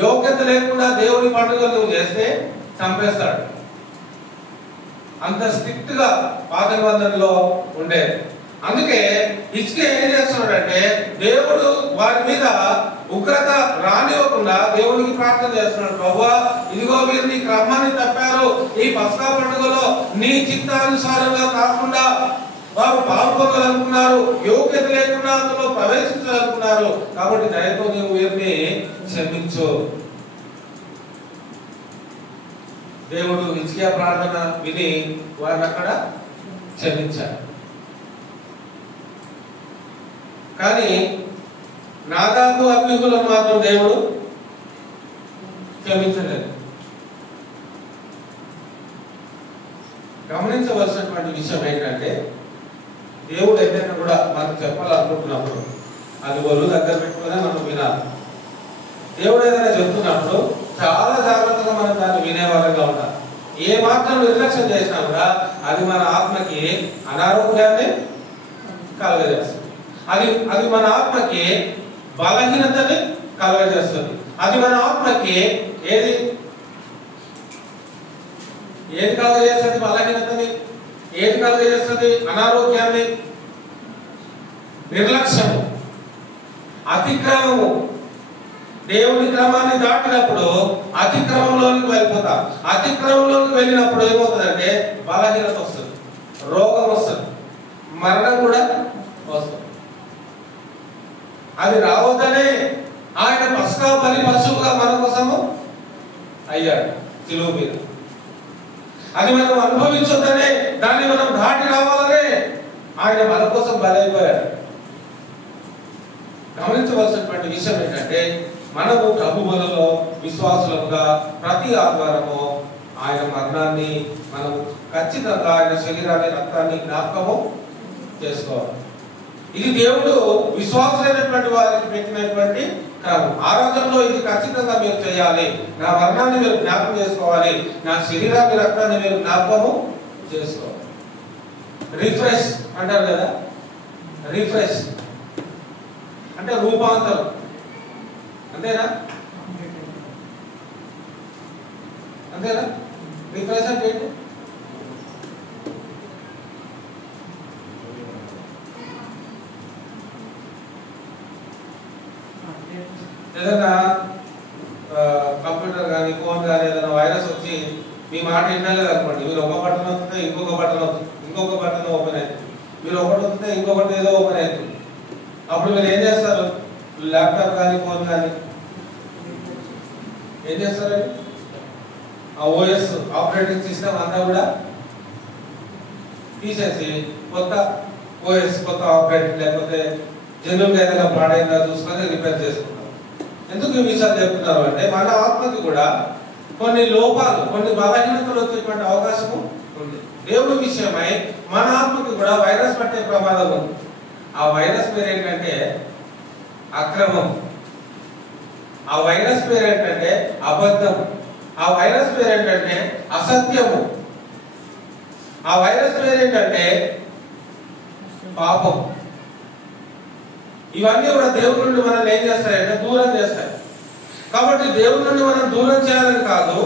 యోగ్యత లేకుండా దేవుని పండుగలు నువ్వు చేస్తే చంపేస్తాడు. అంత స్ట్రిక్ట్ గా పాత నిబంధనలో ఉండేది. అందుకే హిజ్కియా ఏం చేస్తున్నాడంటే దేవుడు వారి మీద ఉగ్రత రానివ్వకుండా దేవునికి ప్రార్థన చేస్తున్నాడు. ప్రభువా, ఇదిగో వీరు నీ క్రమాన్ని తప్పారు, ఈ పస్కా పండుగలో నీ చిత్తానుసారంగా కాకుండా వారు పాల్గొనాలనుకున్నారు, యోగ్యత లేకుండా అందులో ప్రవేశించాలనుకున్నారు. కాబట్టి దయతో నీవు వీరిని క్షమించు. దేవుడు హిజ్కియా ప్రార్థన విని వారిని అక్కడ క్షమించాడు. కానీ నాదాబు, అబీహులను మాత్రం దేవుడు క్షమించలేదు. గమనించవలసినటువంటి విషయం ఏంటంటే దేవుడు ఏదైనా కూడా మనకు చెప్పాలనుకుంటున్నప్పుడు అది ఒళ్ళు దగ్గర పెట్టుకునే మనం వినాలి. దేవుడు ఏదైనా చెప్తున్నప్పుడు చాలా జాగ్రత్తగా మనం దాన్ని వినేవారంగా ఉండాలి. ఏ మాత్రం నిర్లక్ష్యం చేసినా కూడా అది మన ఆత్మకి అనారోగ్యాన్ని కలుగజేస్తుంది. అది మన ఆత్మకి బలహీనతని కలుగజేస్తుంది. అది మన ఆత్మకి ఏది కలుగజేస్తుంది? బలహీనతని. ఏది కలుగజేస్తుంది? అనారోగ్యాన్ని, నిర్లక్ష్యము, అతిక్రమము. దేవుని క్రమాన్ని దాటినప్పుడు అతిక్రమంలోనికి వెళ్ళిపోతాం. అతిక్రమంలోనికి వెళ్ళినప్పుడు ఏమవుతుందంటే బలహీనత వస్తుంది, రోగం వస్తుంది, మరణం కూడా వస్తుంది. అది రావద్దనే ఆయన పస్కా బలి పశువుగా మన కోసము అయ్యాడు శిలువ మీద. అది మనం అనుభవించొద్దనే, దాన్ని మనం దాటి రావాలనే ఆయన మన కోసం బలైపోయాడు. గమనించవలసినటువంటి విషయం ఏంటంటే మనము ప్రభువులలో విశ్వాసులుగా ప్రతి ఆదివారము ఆయన మరణాన్ని మనం ఖచ్చితంగా ఆయన శరీరాన్ని, రక్తాన్ని జ్ఞాపకము చేసుకోవాలి. ఇది దేవుడు విశ్వాసులైనటువంటి వారికి పెట్టినటువంటి ఉంటాను. ఆరాధనలో ఇది ఖచ్చితంగా మీరు చేయాలి. నా మరణాన్ని మీరు జ్ఞాపకం చేసుకోవాలి, నా శరీరాన్ని రక్తాన్ని మీరు జ్ఞాపకము చేసుకోవాలి. రిఫ్రెష్ అంటారు కదా, రిఫ్రెష్ అంటే రూపాంతరం, అంతేనా? అంతేనా? రిఫ్రెష్ అంటే ఏంటి? ఏదైనా కంప్యూటర్ కానీ ఫోన్ కానీ ఏదైనా వైరస్ వచ్చి మీ మాట వినలేదు అనుకోండి, మీరు ఒక బటన్ వస్తే ఇంకొక బటన్ అవుతుంది, ఇంకొక బటన్ ఓపెన్ అవుతుంది, మీరు ఒకటి వస్తే ఇంకొకటి ఏదో ఓపెన్ అవుతుంది. అప్పుడు మీరు ఏం చేస్తారు? ల్యాప్టాప్ కానీ ఫోన్ కానీ ఏం చేస్తారండి? ఆ ఓఎస్ ఆపరేటింగ్ సిస్టమ్ అంతా కూడా తీసేసి కొత్త ఓఎస్, కొత్త ఆపరేటింగ్ లేకపోతే జనరల్గా ఏదైనా పాడైందా చూసుకొని రిపేర్ చేసుకుంటాం. ఎందుకు ఈ విషయాలు చెప్తున్నారు అంటే మన ఆత్మకి కూడా కొన్ని లోపాలు, కొన్ని బలహీనతలు వచ్చేటువంటి అవకాశం ఉంది. దేవుడి విషయమై మన ఆత్మకి కూడా వైరస్ పట్టే ప్రమాదం ఉంది. ఆ వైరస్ పేరు ఏంటంటే అక్రమం, ఆ వైరస్ పేరు ఏంటంటే అబద్ధం, ఆ వైరస్ పేరు ఏంటంటే అసత్యము, ఆ వైరస్ పేరు ఏంటంటే పాపం. ఇవన్నీ కూడా దేవుడి నుండి మనల్ని ఏం చేస్తాయంటే దూరం చేస్తాయి. కాబట్టి దేవుడి నుండి మనం దూరం చేయాలని కాదు,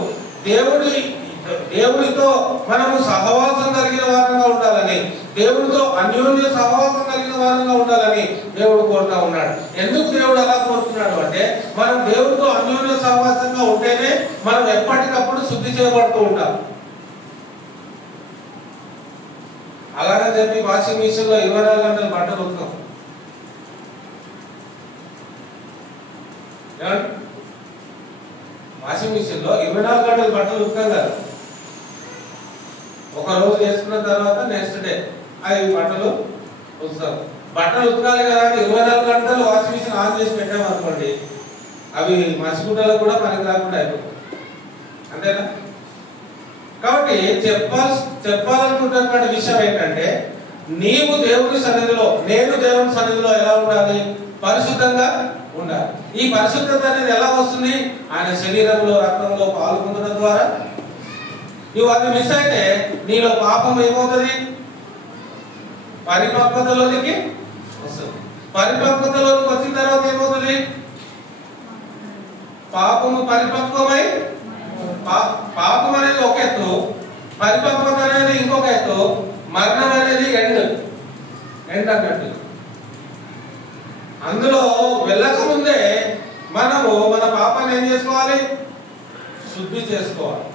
దేవుడితో మనము సహవాసం కలిగిన వారంగా ఉండాలని, దేవుడితో అన్యోన్య సహవాసం కలిగిన వారంగా ఉండాలని దేవుడు కోరుతా ఉన్నాడు. ఎందుకు దేవుడు అలా కోరుతున్నాడు అంటే మనం దేవుడితో అన్యోన్య సహవాసంగా ఉంటేనే మనం ఎప్పటికప్పుడు శుద్ధి చేయబడుతూ ఉంటాం. అలాగని చెప్పి వాషింగ్ మిషన్ లో 24 గంటలు బట్టలు ఉతుకం. వాషింగ్ మిషన్ లో 24 గంటలు బట్టలు ఉతకం కదా. ఒక రోజు వేసుకున్న తర్వాత నెక్స్ట్ డే అవి బట్టలు ఉతుకుతాం. బట్టలు ఉతకాలి కదా అని 24 గంటలు వాషింగ్ మిషన్ ఆన్ చేసి పెట్టామనుకోండి, అవి మసిగుడ్డలకు కూడా పనికి రాకుండా అయిపోతాయి. అంతేనా? కాబట్టి చెప్పాలనుకుంటున్నటువంటి విషయం ఏంటంటే నీవు దేవుని సన్నిధిలో, నేను దేవుని సన్నిధిలో ఎలా ఉండాలి? పరిశుద్ధంగా ఉండాలి. ఈ పరిశుద్ధత అనేది ఎలా వస్తుంది? ఆయన శరీరంలో రక్తంలో పాల్గొనడం ద్వారా. నువ్వు అది మిస్ అయితే నీలో పాపం ఏమవుతుంది? పరిపక్వతలోనికి వస్తుంది. పరిపక్వతలోకి వచ్చిన తర్వాత ఏమవుతుంది? పాపము పరిపక్వమై, పాపం అనేది ఒక ఎత్తు, పరిపక్వత అనేది ఇంకొక ఎత్తు, మరణం అనేది ఎండ్ అన్నట్టు. అందులో వెళ్ళక ముందే మనము మన పాపాన్ని ఏం చేసుకోవాలి? శుద్ధి చేసుకోవాలి.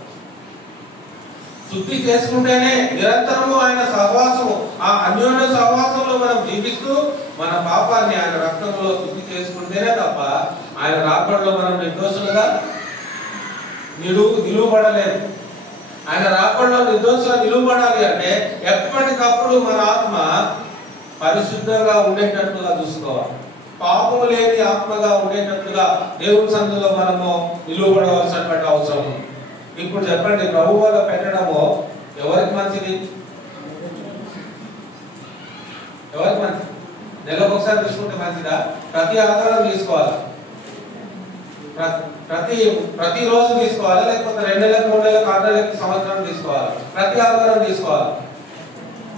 శుద్ధి చేసుకుంటేనే నిరంతరము ఆయన సహవాసము, ఆ అన్యోన్య సహవాసంలో మనం జీవిస్తూ మన పాపాన్ని ఆయన రక్తంలో శుద్ధి చేసుకుంటేనే తప్ప ఆయన రాకడలో మనం నిర్దోషులుగా నిలువబడలేము. ఆయన రాకడలో నిర్దోషులుగా నిలువబడాలి అంటే ఎప్పటికప్పుడు మన ఆత్మ పరిశుద్ధంగా ఉండేటట్టుగా చూసుకోవాలి. పాపము లేని ఆత్మగా ఉండేటట్టుగా దేవుని సన్నిధిలో మనము నిలువబడవలసినటువంటి అవసరం ఉంది. ఇప్పుడు చెప్పండి, ప్రభు వల్ల పెట్టడము ఎవరికి మంచిది? ఎవరికి మంచిది? నెలకు ఒకసారి తీసుకుంటే మంచిదా? ప్రతి ఆధారం తీసుకోవాలి? ప్రతి రోజు తీసుకోవాలి, లేకపోతే 2 నెలలకు 3 నెలలకు 6 నెలలకు సంవత్సరం తీసుకోవాలి? ప్రతి ఆధారం తీసుకోవాలి.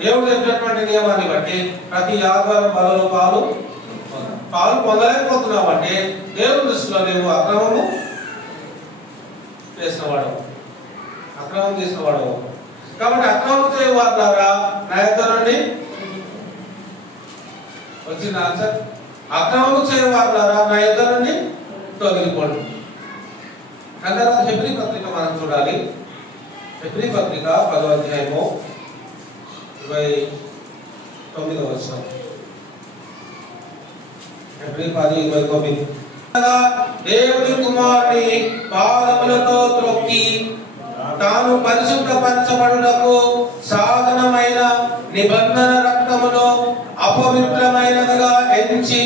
దేవుడు చెప్పినటువంటి నియమాన్ని బట్టి ప్రతి ఆధారం బలలో పాలు పొందలేకపోతున్నావు అంటే దేవుని దృష్టిలో నువ్వు అక్రమం చేసినవాడు. కాబట్టి అక్రమం చేయవారి ద్వారా నా యొక్క నుండి వచ్చిన ఆన్సర్, అక్రమం చేయవారి ద్వారా నా యొక్క నుండి తొలగిపోండి. ఆ తర్వాత హెబ్రీ పత్రిక మనం చూడాలి. హెబ్రీ పత్రిక 10వ అధ్యాయము 29వ వచనం. హెబ్రీ 10:29. దేవుని కుమారుని పాదములతో త్రొక్కి తాను పరిశుద్ధపరచబడుటకు సాధనమైన నిబంధన రక్తమును అపవిత్రమైనదిగా ఎంచి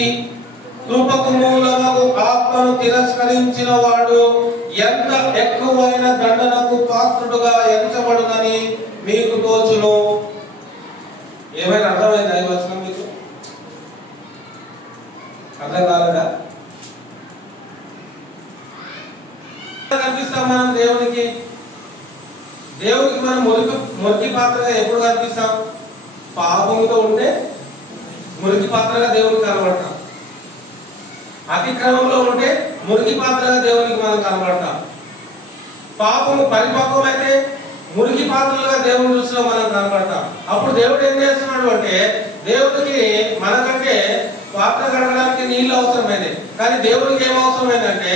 కృపకు మూలమగు ఆత్మను తిరస్కరించిన వాడు ఎంత ఎక్కువైన దండనకు పాత్రుడుగా ఎంచబడునని మీకు తోచును. ఏమైనా అర్థమైందా ఈ వచనం? మీకు అర్థం కాలేదా? దేవునికి? దేవునికి మనం మురికి పాత్రగా ఎప్పుడు కనిపిస్తాం? పాపంతో ఉంటే మురికి పాత్రగా దేవునికి కనబడతాం. అతిక్రమంలో ఉంటే మురికి పాత్రగా దేవునికి మనం కనబడతాం. పాపము పరిపక్వమైతే మురికి పాత్రలుగా దేవుని దృష్టిలో మనం కనబడతాం. అప్పుడు దేవుడు ఏం చేస్తున్నాడు అంటే, దేవుడికి మనకంటే పాత్ర కడగడానికి నీళ్ళు అవసరమైంది, కానీ దేవుడికి ఏం అవసరమైందంటే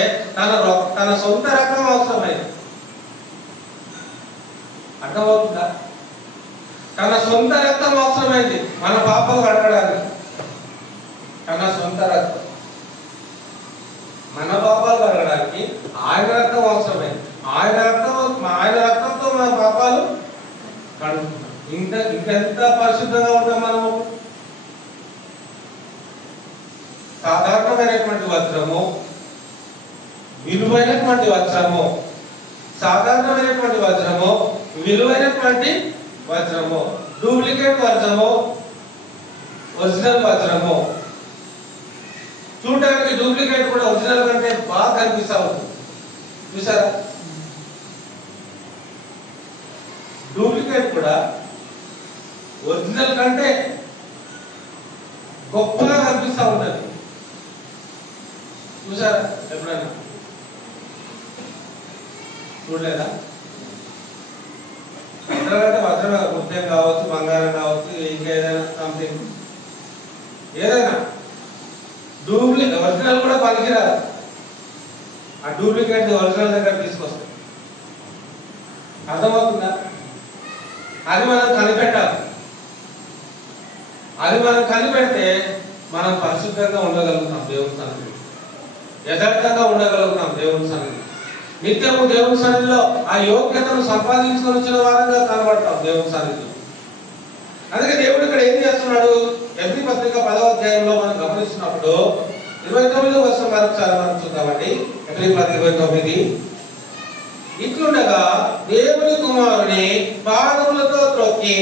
తన సొంత రక్తం అవసరమైంది. అర్థమవుతుందా? తన సొంత రక్తం అవసరమైంది మన పాపాలు కడగడానికి. తన సొంత రక్తం మన పాపాలు కడగడానికి ఆయన రక్తం అవసరమైంది. ఆయన రక్తంతో మన పాపాలు కడుగుతున్నాం. ఇంకెంత పరిశుద్ధంగా ఉంటాం మనము. సాధారణమైనటువంటి వస్త్రము, విలువైనటువంటి వస్త్రము, సాధారణమైనటువంటి వస్త్రము, విలువైనటువంటి వస్త్రము, డూప్లికేట్ వస్త్రము, ఒరిజినల్ వస్త్రము. చూడడానికి డూప్లికేట్ కూడా ఒరిజినల్ కంటే బాగా కనిపిస్తా ఉంటుంది. చూసారా? డూప్లికేట్ కూడా ఒరిజినల్ కంటే గొప్పగా కనిపిస్తా ఉంటుంది. చూసారా ఎప్పుడైనా? చూడలేదా? వజ్రం వజ్రం ముత్యం కావచ్చు, బంగారం కావచ్చు, ఇంకేదైనా సంథింగ్ ఏదైనా డూప్లికేట్. ఒరిజినల్ కూడా పనికిరాదు. ఆ డూప్లికేట్ ఒరిజినల్ దగ్గర తీసుకొస్తాం. అర్థమవుతుందా? అది మనం కనిపెట్టాలి. అది మనం కనిపెడితే మనం పరిశుద్ధంగా ఉండగలుగుతాం దేవుని సన్నిధిలో, యథార్థంగా ఉండగలుగుతాం దేవుని సన్నిధిలో. నిత్యము దేవుని సన్నిధిలో ఆ యోగ్యతను సంపాదించుకొని వచ్చిన వారంగా కనబడతాం దేవుని సన్నిధిలో. అందుకే దేవుడు ఇక్కడ ఏం చేస్తున్నాడు? ఎబ్రీ పత్రిక 10వ అధ్యాయంలో మనం గమనించినప్పుడు 29వ వచనం మరొకసారి మనం చూద్దామండి. ఎబ్రీ 10:29. ఇట్లుండగా దేవుని కుమారుని పాదములతో త్రొక్కి.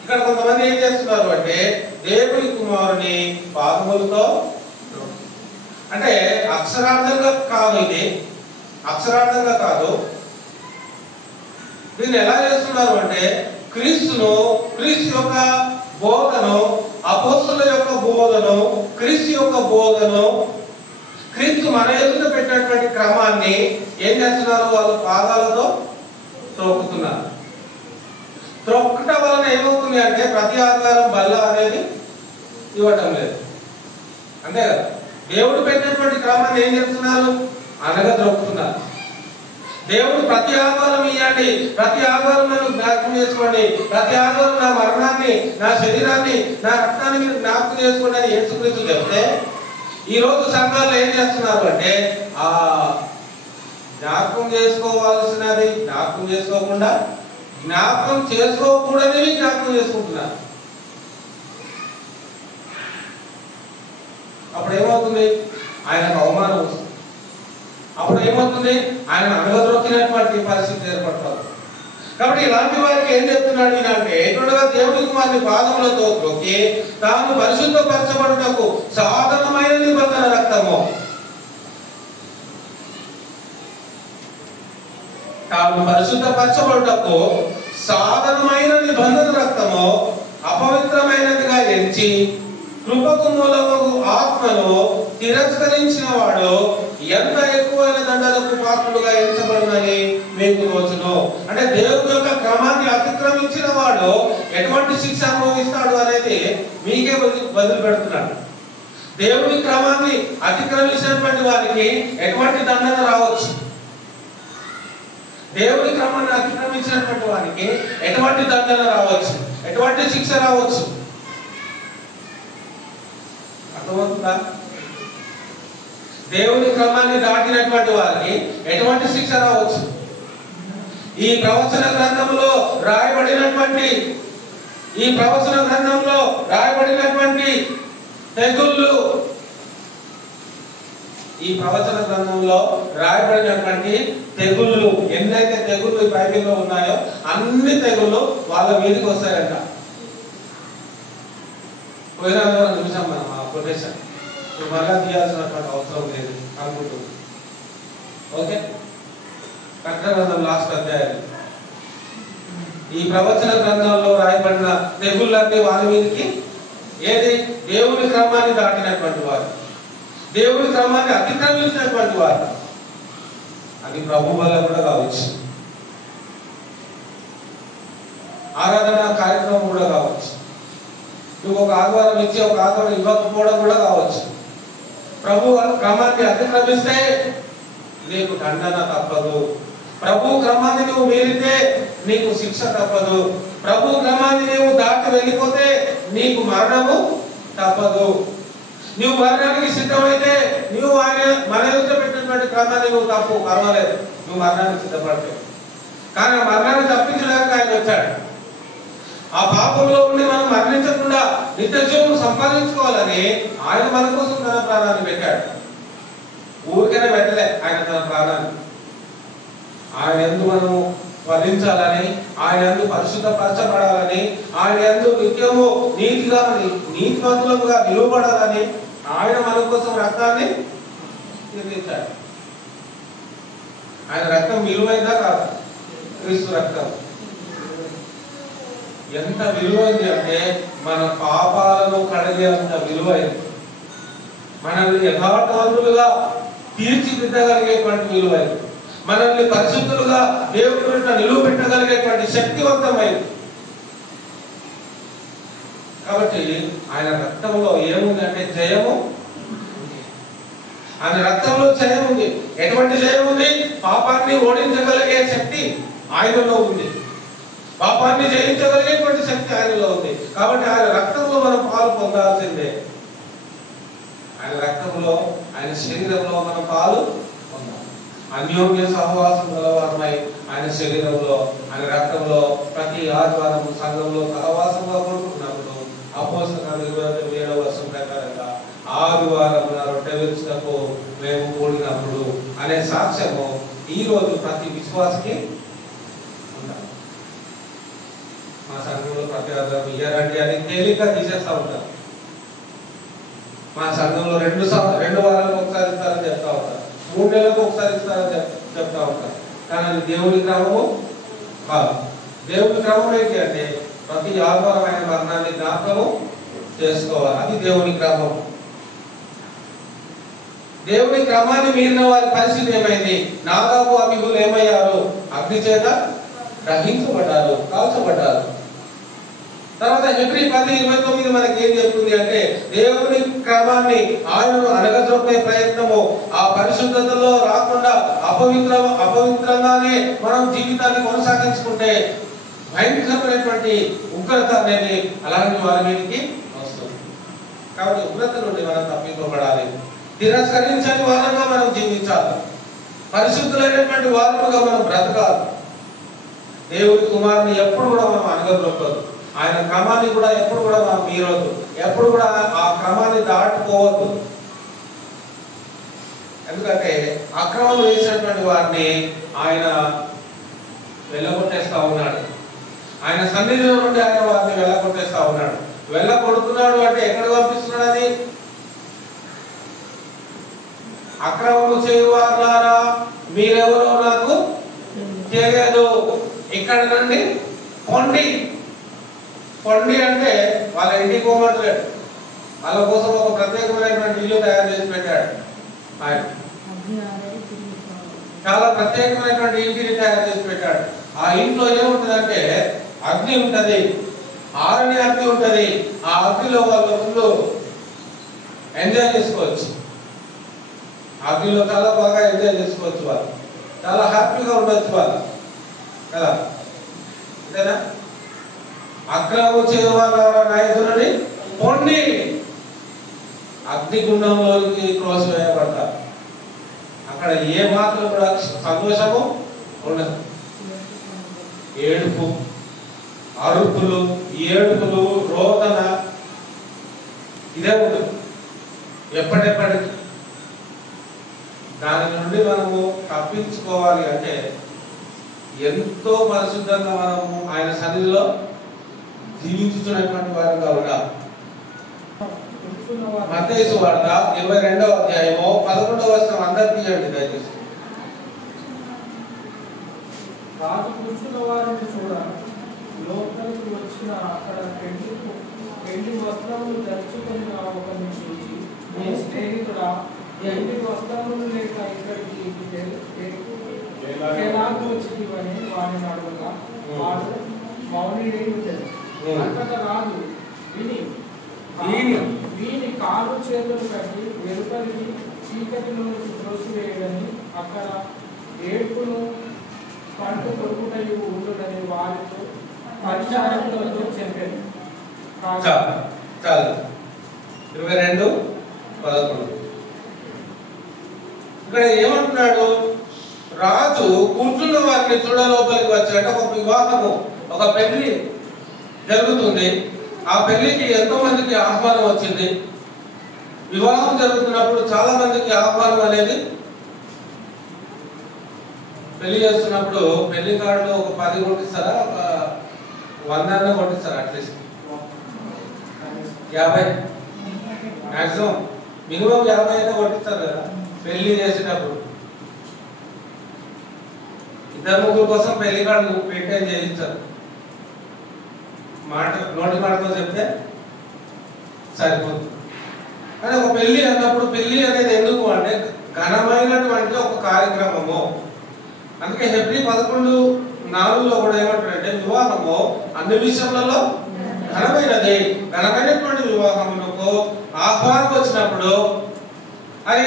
ఇక్కడ కొంతమంది ఏం చేస్తున్నారు అంటే దేవుని కుమారుని పాదములతో అంటే అక్షరార్థంగా కాదు, ఇది అక్షరార్థంగా కాదు. దీన్ని ఎలా చేస్తున్నారు అంటే క్రీస్తు యొక్క బోధను, అపోస్తలుల యొక్క బోధను, క్రీస్తు యొక్క బోధను, క్రీస్తు మన ఎదుట పెట్టినటువంటి క్రమాన్ని ఏం చేస్తున్నారు? వాళ్ళు పాదాలతో త్రొక్కుతున్నారు. త్రొక్కటం వలన ఏమవుతుంది అంటే ప్రతి ఆకారం బల్ల అనేది ఇవ్వటం లేదు. అంతే కదా? దేవుడు పెట్టినటువంటి క్రమాన్ని ఏం చేస్తున్నారు? అనగా త్రొక్కుతున్నారు. దేవుడు ప్రతి ఆకారం ఇవ్వండి, ప్రతి ఆకారం నన్ను జ్ఞాపకం చేసుకోండి, ప్రతి ఆకారం నా మరణాన్ని, నా శరీరాన్ని, నా రక్తాన్ని మీరు జ్ఞాపకం చేసుకోండి అని యేసుక్రీస్తు చెప్తే, ఈ రోజు సంఘాల్లో ఏం చేస్తున్నారు అంటే ఆ జ్ఞాపకం చేసుకోవాల్సినది జ్ఞాపకం చేసుకోకుండా జ్ఞాపకం చేసుకోకూడనివి జ్ఞాపకం చేసుకుంటున్నారు. అప్పుడు ఏమవుతుంది? ఆయనకు అవమానం వస్తుంది. అప్పుడు ఏమవుతుంది? ఆయన అనగదొక్కినటువంటి పరిస్థితి ఏర్పడుతుంది. కాబట్టి ఇలాంటి వారికి ఏం చెప్తున్నాడు అంటే, ఎటుగా దేవుని కుమారుని పాదములతో త్రొక్కి తాను పరిశుద్ధపరచబడుటకు సాధనమైన నిబంధన రక్తము, తాను పరిశుద్ధపరచబడుటకు సాధనమైన నిబంధన రక్తము అపవిత్రమైనదిగా ఎంచి కృపకు మూలము ఆత్మను తిరస్కరించిన వాడు ఎంత ఎక్కువైన దండలకు పాత్రుడుగా ఎంచబడునని మీకు తోచును. అంటే దేవుని యొక్క క్రమాన్ని అతిక్రమించిన వాడు ఎటువంటి శిక్ష అనుభవిస్తాడు అనేది మీకే వదిలిపెడుతున్నాడు. దేవుని క్రమాన్ని అతిక్రమించినటువంటి వారికి ఎటువంటి దండన రావచ్చు, దేవుని క్రమాన్ని అతిక్రమించినటువంటి వారికి ఎటువంటి దండన రావచ్చు, ఎటువంటి శిక్ష రావచ్చు. అర్థమవుతుందా? దేవుని క్రమాన్ని దాటినటువంటి వారికి ఎటువంటి శిక్ష రావచ్చు. ఈ ప్రవచన గ్రంథంలో రాయబడినటువంటి తెగుళ్ళు, ఈ ప్రవచన గ్రంథంలో రాయబడినటువంటి తెగుళ్ళు, ఎన్నైతే తెగుళ్ళు ఈ బైబిల్లో ఉన్నాయో అన్ని తెగుళ్ళు వాళ్ళ మీదకి వస్తాయంట. పోయిన చూసాం మనం ఆ కొటేషన్. మళ్ళా తీయాల్సినటువంటి అవసరం లేదు అనుకుంటుంది. ఓకే, ప్రకటన గ్రంథం లాస్ట్ అధ్యాయం. ఈ ప్రవచన గ్రంథంలో రాయబడిన తెగుళ్ళన్నీ వారి మీదకి ఏది దేవుని క్రమాన్ని దాటినటువంటి వారు, దేవుని క్రమాన్ని అతిక్రమించినటువంటి వారు. అది ప్రభు వల్ల కూడా కావచ్చు, ఆరాధన కార్యక్రమం కూడా కావచ్చు, నువ్వు ఒక ఆదివారం ఇచ్చి ఒక ఆదివారం ఇవ్వకపోవడం కూడా కావచ్చు. ప్రభు క్రమాన్ని అతిక్రమిస్తే నీకు దండన తప్పదు. ప్రభు క్రమాన్ని నువ్వు మీరితే నీకు శిక్ష తప్పదు. ప్రభు క్రమాన్ని నువ్వు దాటి వెళ్ళిపోతే నీకు మరణము తప్పదు. నువ్వు మరణానికి సిద్ధమైతే నువ్వు ఆయన మన ఎదుట పెట్టినటువంటి క్రమాన్ని నువ్వు తప్పు, పర్వాలేదు, నువ్వు మరణానికి సిద్ధపడతావు. కానీ ఆ మరణాన్ని తప్పించడానికి ఆయన వచ్చాడు. ఆ పాపంలో ఉండి మనం మరణించకుండా నిత్య జీవం సంపాదించుకోవాలని ఆయన మన కోసం తన ప్రాణాన్ని పెట్టాడు. ఊరికైనా పెట్టలే ఆయన తన ప్రాణాన్ని. ఆయన యందు మనము వర్ణించాలని, ఆయన యందు పరిశుద్ధపరచబడాలని, ఆయన యందు నిత్యము నీతివంతులుగా నిలువబడాలని ఆయన మన కోసం రక్తాన్ని నిర్మించాడు. ఆయన రక్తం విలువైందా కాదు? క్రీస్తు రక్తం ఎంత విలువైంది అంటే మన పాపాలను కడిగేంత విలువైంది. మనల్ని యథార్థవంతులుగా తీర్చిదిద్దగలిగేటువంటి విలువైంది. మనల్ని పరిశుద్ధులుగా దేవుడి పట్ల నిలువబెట్టగలిగేటువంటి శక్తివంతమైంది. కాబట్టి ఆయన రక్తంలో ఏముందంటే జయము. ఆయన రక్తంలో జయం ఉంది. ఎటువంటి జయం ఉంది? పాపాన్ని ఓడించగలిగే శక్తి ఆయనలో ఉంది. పాపాన్ని జయించగలిగేటువంటి శక్తి ఆయనలో ఉంది. కాబట్టి ఆయన రక్తంలో మనం పాలు పొందాల్సిందే. ఆయన రక్తంలో, ఆయన శరీరంలో మనం పాలు పొందాలి. అన్యోన్య సహవాసం గలవారమై ఆయన శరీరంలో, ఆయన రక్తంలో ప్రతి ఆదివారం సంఘంలో సహవాసంగా కూడుకున్నప్పుడు అపోస్తలుల 27వ వచనం ప్రకారంగా ఆదివారం రొట్టె విరుచుటకు మేము కూడినప్పుడు అనే సాక్ష్యము ఈ రోజు ప్రతి విశ్వాసకి ఉండాలి. మా సంఘంలో ప్రతి ఆదివారం ఇయ్యారండి అని తేలిక తీసేస్తా ఉంటారు. మా సంఘంలో 2 వారాలకు ఒకసారి ఇస్తారని చెప్తా ఉంటారు, 3 నెలలకు ఒకసారి ఇస్తారని చెప్తా ఉంటారు. కానీ అది దేవుని క్రమము కాదు. దేవుని క్రమం ఏంటి అంటే ప్రతి ఆదివారం ఆయన మరణాన్ని జ్ఞాపకము చేసుకోవాలి. అది దేవుని క్రమం. దేవుని క్రమాన్ని మీరిన వారి పరిస్థితి ఏమైంది? నాదాబు అబీహులు ఏమయ్యారు? అగ్ని చేత గ్రహించబడ్డారు, కాల్చబడ్డారు. తర్వాత హెబ్రీ 10:29 మనకి ఏం చెప్తుంది అంటే దేవుని క్రమాన్ని ఆయనను అణగద్రొక్కే ప్రయత్నము, ఆ పరిశుద్ధతలో రాకుండా అపవిత్రంగానే మనం జీవితాన్ని కొనసాగించుకుంటే భయంకరమైనటువంటి ఉగ్రత అనేది అలాంటి వారి మీదకి వస్తుంది. కాబట్టి ఉగ్రత నుండి మనం తప్పించబడాలి. తిరస్కరించని వారంగా మనం జీవించాలి. పరిశుద్ధులైనటువంటి వారుగా మనం బ్రతకాలి. దేవుడి కుమారుని ఎప్పుడు కూడా మనం అణగద్రొక్కదు. ఆయన క్రమాన్ని కూడా ఎప్పుడు కూడా మనం మీరవద్దు. ఎప్పుడు కూడా ఆ క్రమాన్ని దాటుకోవద్దు. ఎందుకంటే అక్రమం వేసినటువంటి వారిని ఆయన వెళ్ళగొట్టేస్తా ఉన్నాడు. ఆయన సన్నిధిలో నుండి ఆయన వారిని వెళ్ళగొట్టేస్తా ఉన్నాడు. వెళ్ళగొడుతున్నాడు అంటే ఎక్కడ పంపిస్తున్నాడు? అది అక్రమము చేయువారులారా మీరెవరో నాకు తెలియదు, ఇక్కడ నుండి పొండి. పొండి అంటే వాళ్ళ ఇంటికి పోమంటలేడు. వాళ్ళ కోసం ఒక ప్రత్యేకమైనటువంటి ఇల్లు తయారు చేసి పెట్టాడు ఆయన. చాలా ప్రత్యేకమైనటువంటి ఇంటిని తయారు చేసి పెట్టాడు. ఆ ఇంట్లో ఏముంటుందంటే అగ్ని ఉంటది, ఆరని అగ్ని ఉంటది. ఆ అగ్నిలో వాళ్ళ ముందు ఎంజాయ్ చేసుకోవచ్చు. అగ్నిలో చాలా బాగా ఎంజాయ్ చేసుకోవచ్చు. వాళ్ళు చాలా హ్యాపీగా ఉండొచ్చు వాళ్ళు కదా. అంతేనా? అక్రమం చేయవాళ్ళ నాయకులని పొండి అగ్నిగుండంలోకి త్రోసివేయబడతారు. అక్కడ ఏ మాత్రం కూడా సంతోషము ఉండదు. ఏడుపు, అరుపులు, ఏడుపులు, రోదన ఇదే ఉంటుంది ఎప్పటికీ. దాని నుండి మనము తప్పించుకోవాలి అంటే ఎంతో పరిశుద్ధంగా మనము ఆయన సన్నిధిలో జీవించుతున్నటువంటి వారుగా ఉండాలి. మత్తయి సువార్త 22వ అధ్యాయము 11వ వచనం అందరూ తీయండి దయచేసి. రాజు కూర్చున్న వారిని చూడ లోపలికి వచ్చిన అక్కడ పెళ్లి వస్త్రములు ధరించుకుని ఒకరిని చూసి, నీ స్నేహితుడా, పెళ్లి వస్త్రములు లేక ఇక్కడికి ఎలాగూ వచ్చిందని వారిని అడగగా వాడు మౌనిడై ఉండేది. అంతటా రాజు వీని కాలు చేతులు కట్టి వెలుపలికి చీకటిలో త్రోసివేయడని అక్కడ ఏడుపును పంట కొడుకుటయు ఉండునని వారితో పరిచారకులతో చెప్పారు. 22:11 ఇక్కడ ఏమంటున్నాడు? రాజు కూర్చున్న వారిని చూడ లోపలికి వచ్చాడు. ఒక వివాహము, ఒక పెళ్లి జరుగుతుంది. ఆ పెళ్లికి ఎంతో మందికి ఆహ్వానం వచ్చింది. వివాహం జరుగుతున్నప్పుడు చాలా మందికి ఆహ్వానం అనేది, పెళ్లి చేస్తున్నప్పుడు పెళ్లి కార్డులో ఒక 10 కొట్టిస్తారా, ఒక 100 కొట్టిస్తారా? అట్లీస్ట్ 50, మాక్సిమం మినిమం 50 అయితే కొట్టిస్తారు కదా పెళ్లి చేసేటప్పుడు. 2-3 కోసం పెళ్లి కార్డు మెయింటైన్ చేయించారు. నోటి మాటతో చెప్తే సరిపోతుంది. కానీ ఒక పెళ్లి అన్నప్పుడు, పెళ్లి అనేది ఎందుకు అంటే ఘనమైనటువంటి ఒక కార్యక్రమము. అందుకే హెబ్రీ 11:4 కూడా ఏమంటారంటే, వివాహము అన్ని విషయములలో ఘనమైనది. ఘనమైనటువంటి వివాహములకు ఆహ్వానం వచ్చినప్పుడు, అది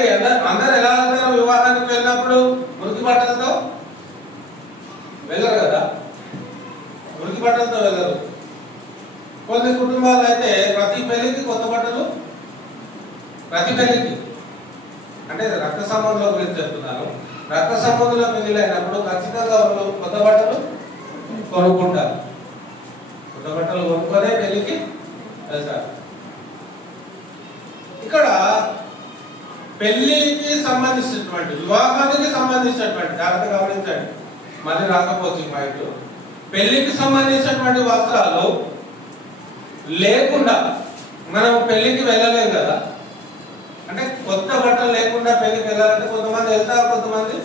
అందరు ఎలా వెళ్తారు? వివాహానికి వెళ్ళినప్పుడు మురికి బట్టలతో వెళ్ళరు కదా, మురికి బట్టలతో వెళ్ళరు. కొన్ని కుటుంబాలు అయితే ప్రతి పెళ్లికి కొత్త బట్టలు, ప్రతి పెళ్లికి అంటే రక్త సంబంధుల గురించి చెప్తున్నాను. రక్త సంబంధుల పెళ్లిలు అయినప్పుడు ఖచ్చితంగా వాళ్ళు కొత్త బట్టలు కొనుక్కుంటారు. కొత్త బట్టలు కొనుక్కొనే పెళ్లికి వెళ్తారు. ఇక్కడ పెళ్లికి సంబంధించినటువంటి, వివాహానికి సంబంధించినటువంటి, జాగ్రత్త గమనించండి, మళ్ళీ రాకపోవచ్చు ఈ పాయింట్. పెళ్లికి సంబంధించినటువంటి వస్త్రాలు లేకుండా మనం పెళ్లికి వెళ్ళలేం కదా. అంటే కొత్త బట్టలు లేకుండా పెళ్లికి వెళ్ళాలంటే కొంతమంది వెళ్తారు, కొంతమంది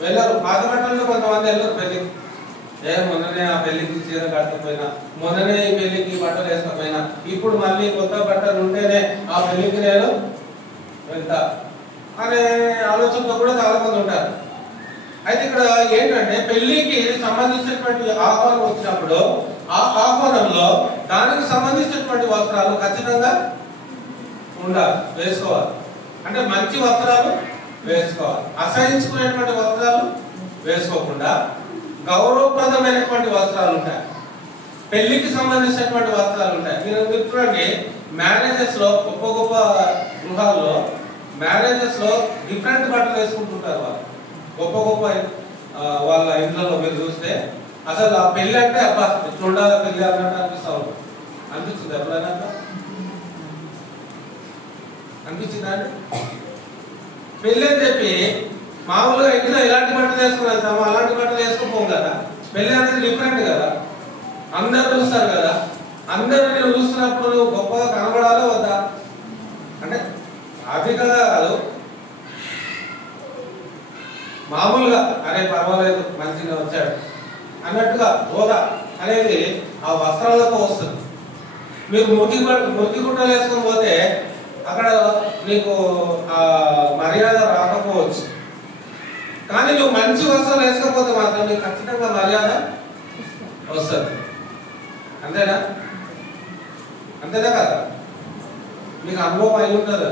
వెళ్ళరు. పాత బట్టలతో కొంతమంది వెళ్ళరు పెళ్లికి. మొన్ననే ఆ పెళ్లికి చీర కట్టకపోయినా, మొన్ననే ఈ పెళ్లికి బట్టలు వేసుకోకపోయినా, ఇప్పుడు మళ్ళీ కొత్త బట్టలు ఉంటేనే ఆ పెళ్లికి నేను వెళ్తా అనే ఆలోచనతో కూడా చాలా మంది ఉంటారు. అయితే ఇక్కడ ఏంటంటే పెళ్లికి సంబంధించినటువంటి ఆహ్వానం వచ్చినప్పుడు ఆ ఆహ్వానంలో దానికి సంబంధించినటువంటి వస్త్రాలు ఖచ్చితంగా ఉండాలి, వేసుకోవాలి. అంటే మంచి వస్త్రాలు వేసుకోవాలి. అసహించుకునేటువంటి వస్త్రాలు వేసుకోకుండా గౌరవప్రదమైనటువంటి వస్త్రాలు ఉంటాయి. పెళ్లికి సంబంధించినటువంటి వస్త్రాలు ఉంటాయి. మీరు చూడండి, మ్యారేజెస్ లో గొప్ప గొప్ప గృహాల్లో మ్యారేజెస్ లో డిఫరెంట్ బట్టలు వేసుకుంటుంటారు వాళ్ళు. గొప్ప గొప్ప వాళ్ళ ఇంట్లో మీరు చూస్తే అసలు ఆ పెళ్లి అంటే అబ్బా చూడాలి పెళ్లి అన్నట్టు అనిపిస్తా ఉంటుంది. అనిపిస్తుంది ఎప్పుడైనా? అనిపించిందా అండి? పెళ్లి అని చెప్పి మామూలుగా ఇంట్లో ఎలాంటి బట్టలు వేసుకుని వెళ్తాము, అలాంటి బట్టలు వేసుకోపోం కదా. పెళ్లి అనేది డిఫరెంట్ కదా, అందరు చూస్తారు కదా. అందరు నేను చూస్తున్నప్పుడు నువ్వు గొప్పగా కనబడాలో వద్దా? అంటే ఆర్థికంగా కాదు, మామూలుగా అరే పర్వాలేదు మంచిగా వచ్చాడు అన్నట్టుగా హోదా అనేది ఆ వస్త్రాలతో వస్తుంది. మీరు మురికి గుట్టలు వేసుకొని పోతే అక్కడ నీకు ఆ మర్యాద రాకపోవచ్చు. కానీ నువ్వు మంచి వస్త్రాలు వేసుకోకపోతే మాత్రం నీకు ఖచ్చితంగా మర్యాద వస్తుంది. అంతేనా? అంతేనా కదా? మీకు అనుభవం అయి ఉంటుంది.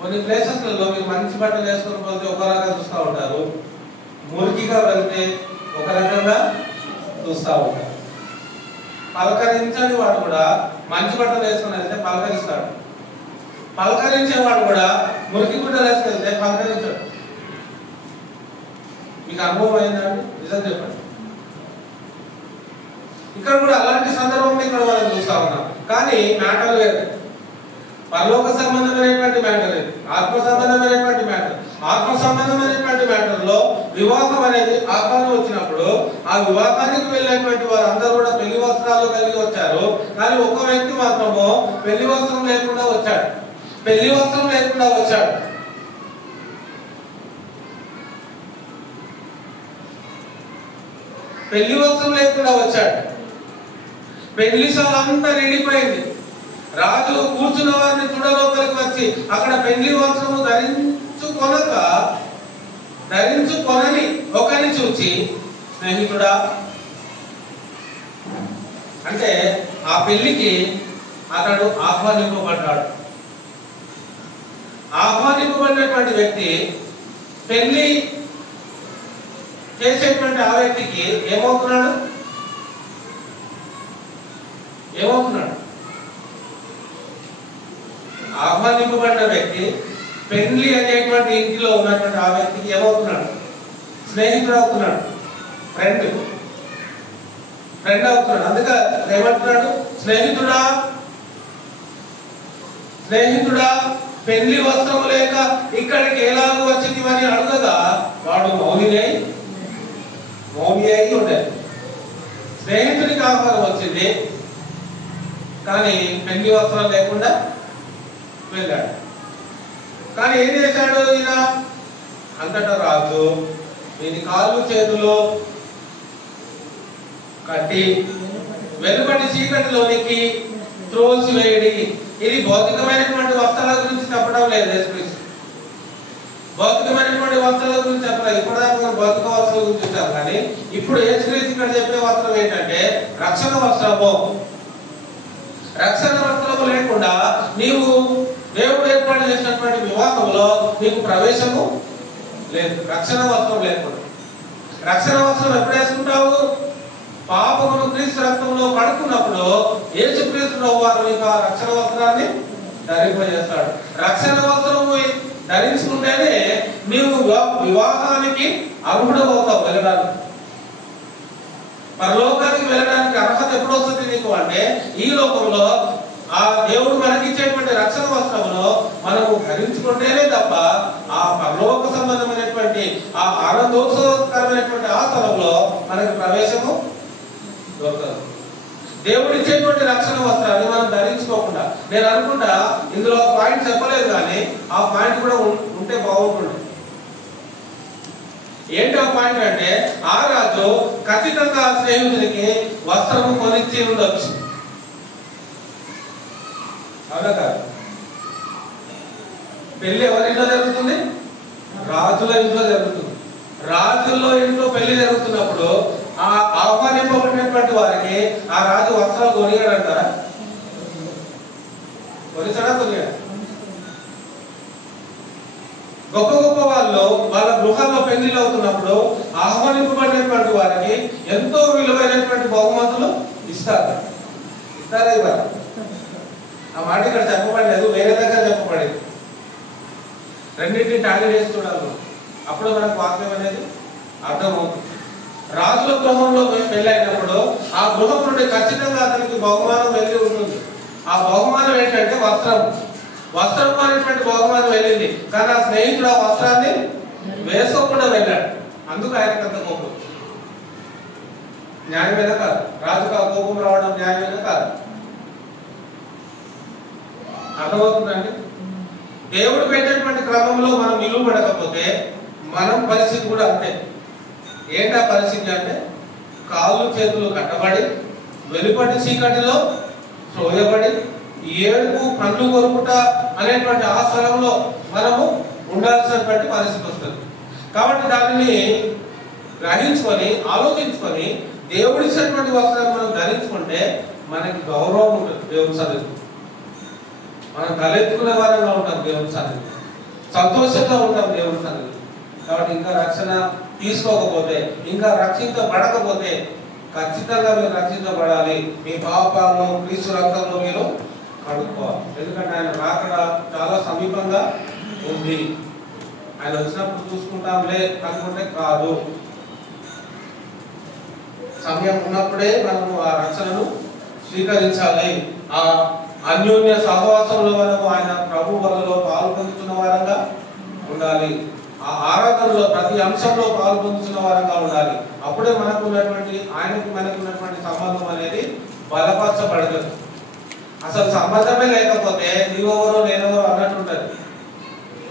కొన్ని ప్లేసెస్లలో మీరు మంచి బట్టలు వేసుకొని పోతే ఒక రకంగా చూస్తూ ఉంటారు, మురికిగా వెళ్తే ఒక రకంగా చూస్తూ ఉంటారు. పలకరించని వాడు కూడా మంచి బట్టలు వేసుకుని వెళ్తే పలకరిస్తాడు, పలకరించేవాడు కూడా మురికి గుడ్డలు వేసుకెళ్తే పలకరించాడు. మీకు అనుభవం అయిందండి? నిజం చెప్పండి. ఇక్కడ కూడా అలాంటి సందర్భం ఇక్కడ మనం చూస్తా ఉన్నాం. కానీ మ్యాటర్ వేరు, పరలోక సంబంధమైనటువంటి మ్యాటర్ ఇది, ఆత్మ సంబంధమైనటువంటి మ్యాటర్. ఆత్మ సంబంధమైనటువంటి మ్యాటర్ లో వివాహం అనేది ఆహ్వానం వచ్చినప్పుడు ఆ వివాహానికి వెళ్ళినటువంటి వారందరూ కూడా పెళ్లి వస్త్రాలు కలిగి వచ్చారు. కానీ ఒక వ్యక్తి మాత్రము పెళ్లి వస్త్రం లేకుండా వచ్చాడు, పెళ్లి వస్త్రం లేకుండా వచ్చాడు. పెళ్లి వస్త్రం లేకుండా వచ్చాడు. పెళ్లి సభ అంతా నిండిపోయింది. రాజు కూర్చున్న వారిని చూడలోపలికి వచ్చి అక్కడ పెళ్లి వస్త్రము ధరించుకొనని ఒకరిని చూచి, స్నేహితుడా, అంటే ఆ పెళ్లికి అతడు ఆహ్వానింపబడ్డాడు. ఆహ్వానింపబడినటువంటి వ్యక్తి పెళ్లి చేసేటువంటి ఆ వ్యక్తికి ఏమవుతున్నాడు? ఆహ్వానింపబడిన వ్యక్తి పెళ్లి అనేటువంటి ఇంటిలో ఉన్నటువంటి ఆ వ్యక్తికి ఏమవుతున్నాడు? స్నేహితుడు అవుతున్నాడు, ఫ్రెండ్ అవుతున్నాడు. అందుకే ఏమంటున్నాడు? స్నేహితుడా పెళ్లి వస్త్రము లేక ఇక్కడికి ఎలాగో వచ్చింది అని అడగగా వాడు మౌని అయి ఉండేది. స్నేహితుడికి ఆహ్వానం వచ్చింది, కానీ పెళ్లి వస్త్రం లేకుండా వెళ్ళాడు. కానీ ఏం చేశాడు ఈయన? అంతటా రాజు వీని కాళ్ళు చేతులు కట్టి వెలుపటి చీకటిలోనికి త్రోసివేయడి. ఇది భౌతికమైనటువంటి వస్త్రాల గురించి చెప్పడం లేదు యేసుక్రీస్తు. భౌతికమైనటువంటి వస్త్రాల గురించి చెప్పలేదు. ఇప్పటిదాకా భౌతిక వస్త్రాల గురించి చూసాం, కానీ ఇప్పుడు యేసుక్రీస్తు ఇక్కడ చెప్పే వస్త్రం ఏంటంటే రక్షణ వస్త్రము. రక్షణ వస్త్రము లేకుండా నీవు దేవుడు ఏర్పాటు చేసినటువంటి వివాహంలో నీకు ప్రవేశము లేదు. రక్షణ వస్త్రం లేకుండా. రక్షణ వస్త్రం ఎప్పుడు వేసుకుంటావు? పాపమును క్రీస్తు రక్తంలో కడుక్కున్నప్పుడు యేసుక్రీస్తు వారు నీకు ఆ రక్షణ వస్త్రాన్ని ధరింపజేస్తాడు. రక్షణ వస్త్రము ధరించుకుంటేనే నీవు వివాహానికి అర్హుడవుతావు, వెళ్ళడానికి. పరలోకానికి వెళ్ళడానికి అర్హత ఎప్పుడు వస్తుంది నీకు అంటే ఈ లోకంలో ఆ దేవుడు మనకిచ్చేటువంటి రక్షణ వస్త్రమును మనము ధరించుకుంటేనే తప్ప ఆ పరలోక సంబంధమైనటువంటి ఆ ఆనందోత్సవకరమైనటువంటి ఆ స్థలంలో మనకి ప్రవేశము దొరకదు. దేవుడు ఇచ్చేటువంటి రక్షణ వస్త్రాన్ని మనం ధరించుకోకుండా, నేను అనుకుంటా ఇందులో పాయింట్ చెప్పలేదు, కానీ ఆ పాయింట్ కూడా ఉంటే బాగుంటుంది. ఏంటి ఆ పాయింట్ అంటే, ఆ రాజు ఖచ్చితంగా స్నేహితుడికి వస్త్రము కొనిచ్చి ఉండొచ్చు. అవునా కాదు? పెళ్లి ఎవరింట్లో జరుగుతుంది? రాజుల ఇంట్లో జరుగుతుంది. రాజుల్లో ఇంట్లో పెళ్లి జరుగుతున్నప్పుడు ఆ ఆహ్వానింపబడినటువంటి వారికి ఆ రాజు వస్త్రాలు కొనియాడంటారా? కొనిసాడా? కొనియాడు. గొప్ప గొప్ప వాళ్ళు వాళ్ళ గృహాల్లో పెళ్లిళ్ళు అవుతున్నప్పుడు ఆహ్వానింపబడినటువంటి వారికి ఎంతో విలువైనటువంటి బహుమతులు ఇస్తారా? ఇవ్వరా? ఆ మాట ఇక్కడ చెప్పబడలేదు, వేరే దగ్గర చెప్పబడింది. రెండింటిని టార్గెట్ చేసి చూడాలి, అప్పుడు మనకు వాక్యం అనేది అర్థమవుతుంది. రాజుల గృహంలో పెళ్లి అయినప్పుడు ఆ గృహం నుండి ఖచ్చితంగా అతనికి బహుమానం వెళ్ళి ఉంటుంది. ఆ బహుమానం ఏంటంటే వస్త్రం అనేటువంటి బహుమానం వెళ్ళింది. కానీ ఆ స్నేహితుడు ఆ వస్త్రాన్ని వేసుకోకుండా వెళ్ళాడు. అందుకు ఆయనకు అంత కోపం. న్యాయమేనా కాదు? రాజుకు ఆ కోపం రావడం న్యాయమేనా కాదు? అర్థమవుతుందండి? దేవుడు పెట్టేటువంటి క్రమంలో మనం నిలువబడకపోతే మనం పరిస్థితి కూడా అంతే. ఏంటా పరిస్థితి అంటే, కాళ్ళు చేతులు కట్టబడి వెలుపటి చీకటిలో త్రోయబడి ఏడుపు కళ్ళు కొరుకుట అనేటువంటి ఆ స్థలంలో మనము ఉండాల్సినటువంటి పరిస్థితి వస్తుంది. కాబట్టి దానిని గ్రహించుకొని ఆలోచించుకొని దేవుడిచ్చినటువంటి వస్త్రాన్ని మనం ధరించుకుంటే మనకి గౌరవం ఉంటుంది. దేవుని సన్నిధి మనం తలెత్తుకునే వారంగా ఉంటాం, దేవుని సన్నిధి సంతోషంగా ఉంటాం దేవుని సన్నిధి. కాబట్టి ఇంకా రక్షణ తీసుకోకపోతే, ఇంకా రక్షించబడకపోతే ఖచ్చితంగా మీరు రక్షించబడాలి. మీ పాపాలను క్రీస్తు రక్తంలో మీరు కడుక్కోవాలి. ఎందుకంటే ఆయన రాకడ చాలా సమీపంగా ఉంది. ఆయన వచ్చినప్పుడు చూసుకుంటాంలే అనుకుంటే కాదు. సమయం ఉన్నప్పుడే మనము ఆ రక్షణను స్వీకరించాలి. ఆ అన్యోన్య సహవాసంలో మనము ఆయన ప్రభు వలలో పాల్పొందుతున్న వారంగా ఉండాలి. ఆ ఆరాధనలో ప్రతి అంశంలో పాల్పొందుతున్న వారంగా ఉండాలి. అప్పుడే మనకున్నటువంటి మనకున్నటువంటి సంబంధం అనేది బలపరచబడదు. అసలు సంబంధమే లేకపోతే నీవెవరో నేనెవరో అన్నట్టు ఉంటుంది.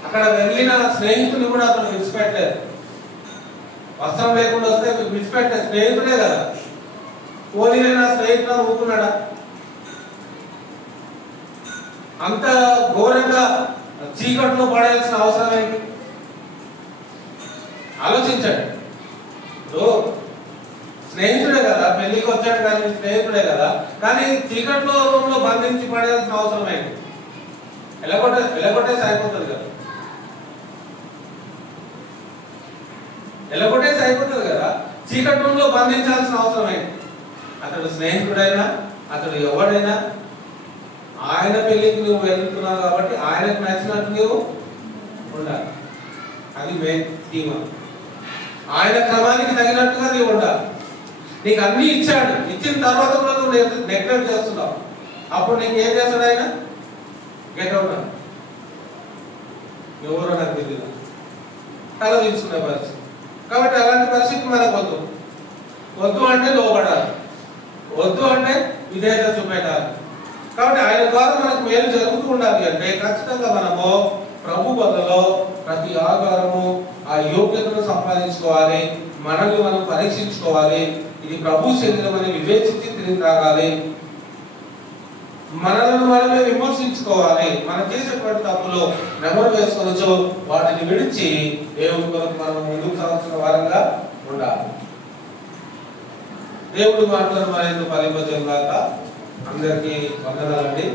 అక్కడ వెళ్ళిన స్నేహితుని కూడా అతను విడిచిపెట్టలేదు. వస్త్రం లేకుండా వస్తే విడిచిపెట్టే స్నేహితుడే కదా. పోలీనే నా స్నేహితుడు ఊరుకున్నాడా? అంత ఘోరంగా చీకట్లో పడేయాల్సిన అవసరం ఏంటి? ఆలోచించండి. స్నేహితుడే కదా, పెళ్లికి వచ్చాడు కానీ స్నేహితుడే కదా, కానీ చీకట్లో రూమ్లో బంధించి పడేయాల్సిన అవసరం ఏంటి? ఎలగొట్టేసి అయిపోతుంది కదా, ఎలగొట్టేసి అయిపోతుంది కదా. చీకటి రూమ్లో బంధించాల్సిన అవసరం ఏంటి? అతడు స్నేహితుడైనా అతడు ఎవడైనా ఆయన పెళ్లికి నువ్వు వెళ్తున్నావు కాబట్టి ఆయనకు నచ్చినట్టు నువ్వు ఉండాలి. అది మెయిన్ థీమ్. ఆయన క్రమానికి తగినట్టుగా నీవు ఉండాలి. నీకు అన్ని ఇచ్చాడు, ఇచ్చిన తర్వాత కూడా నువ్వు నెగ్లెక్ట్ చేస్తున్నావు. అప్పుడు నీకు ఏం చేస్తాడు ఆయన? Get out. ఎవరో నాకు తెలియదు, తల తీసుకునే పరిస్థితి. కాబట్టి అలాంటి పరిస్థితి మనకు వద్దు. వద్దు అంటే లోపడాలి, వద్దు అంటే విధేయత చూపెట్టాలి. కాబట్టి ఆయన ద్వారా మనకు మేలు జరుగుతూ ఉండాలి అంటే ఖచ్చితంగా మనము ప్రభు బదులో ప్రతి ఆధారము ఆ యోగ్యతను సంపాదించుకోవాలి. మనల్ని మనం పరీక్షించుకోవాలి. ఇది ప్రభు శరీరం అని వివేచించి తిరిగి తాగాలి. మనల్ని మనమే విమర్శించుకోవాలి. మనం చేసేటువంటి తప్పులు నెమరు వేసుకోవచ్చు, వాటిని విడిచి దేవుడి కొరకు మనం ముందుకు సాగుతున్న వారంగా ఉండాలి. దేవుడి మాటలను మరింత ఫలింపజేయగాక. అందరికీ వందనాలండి.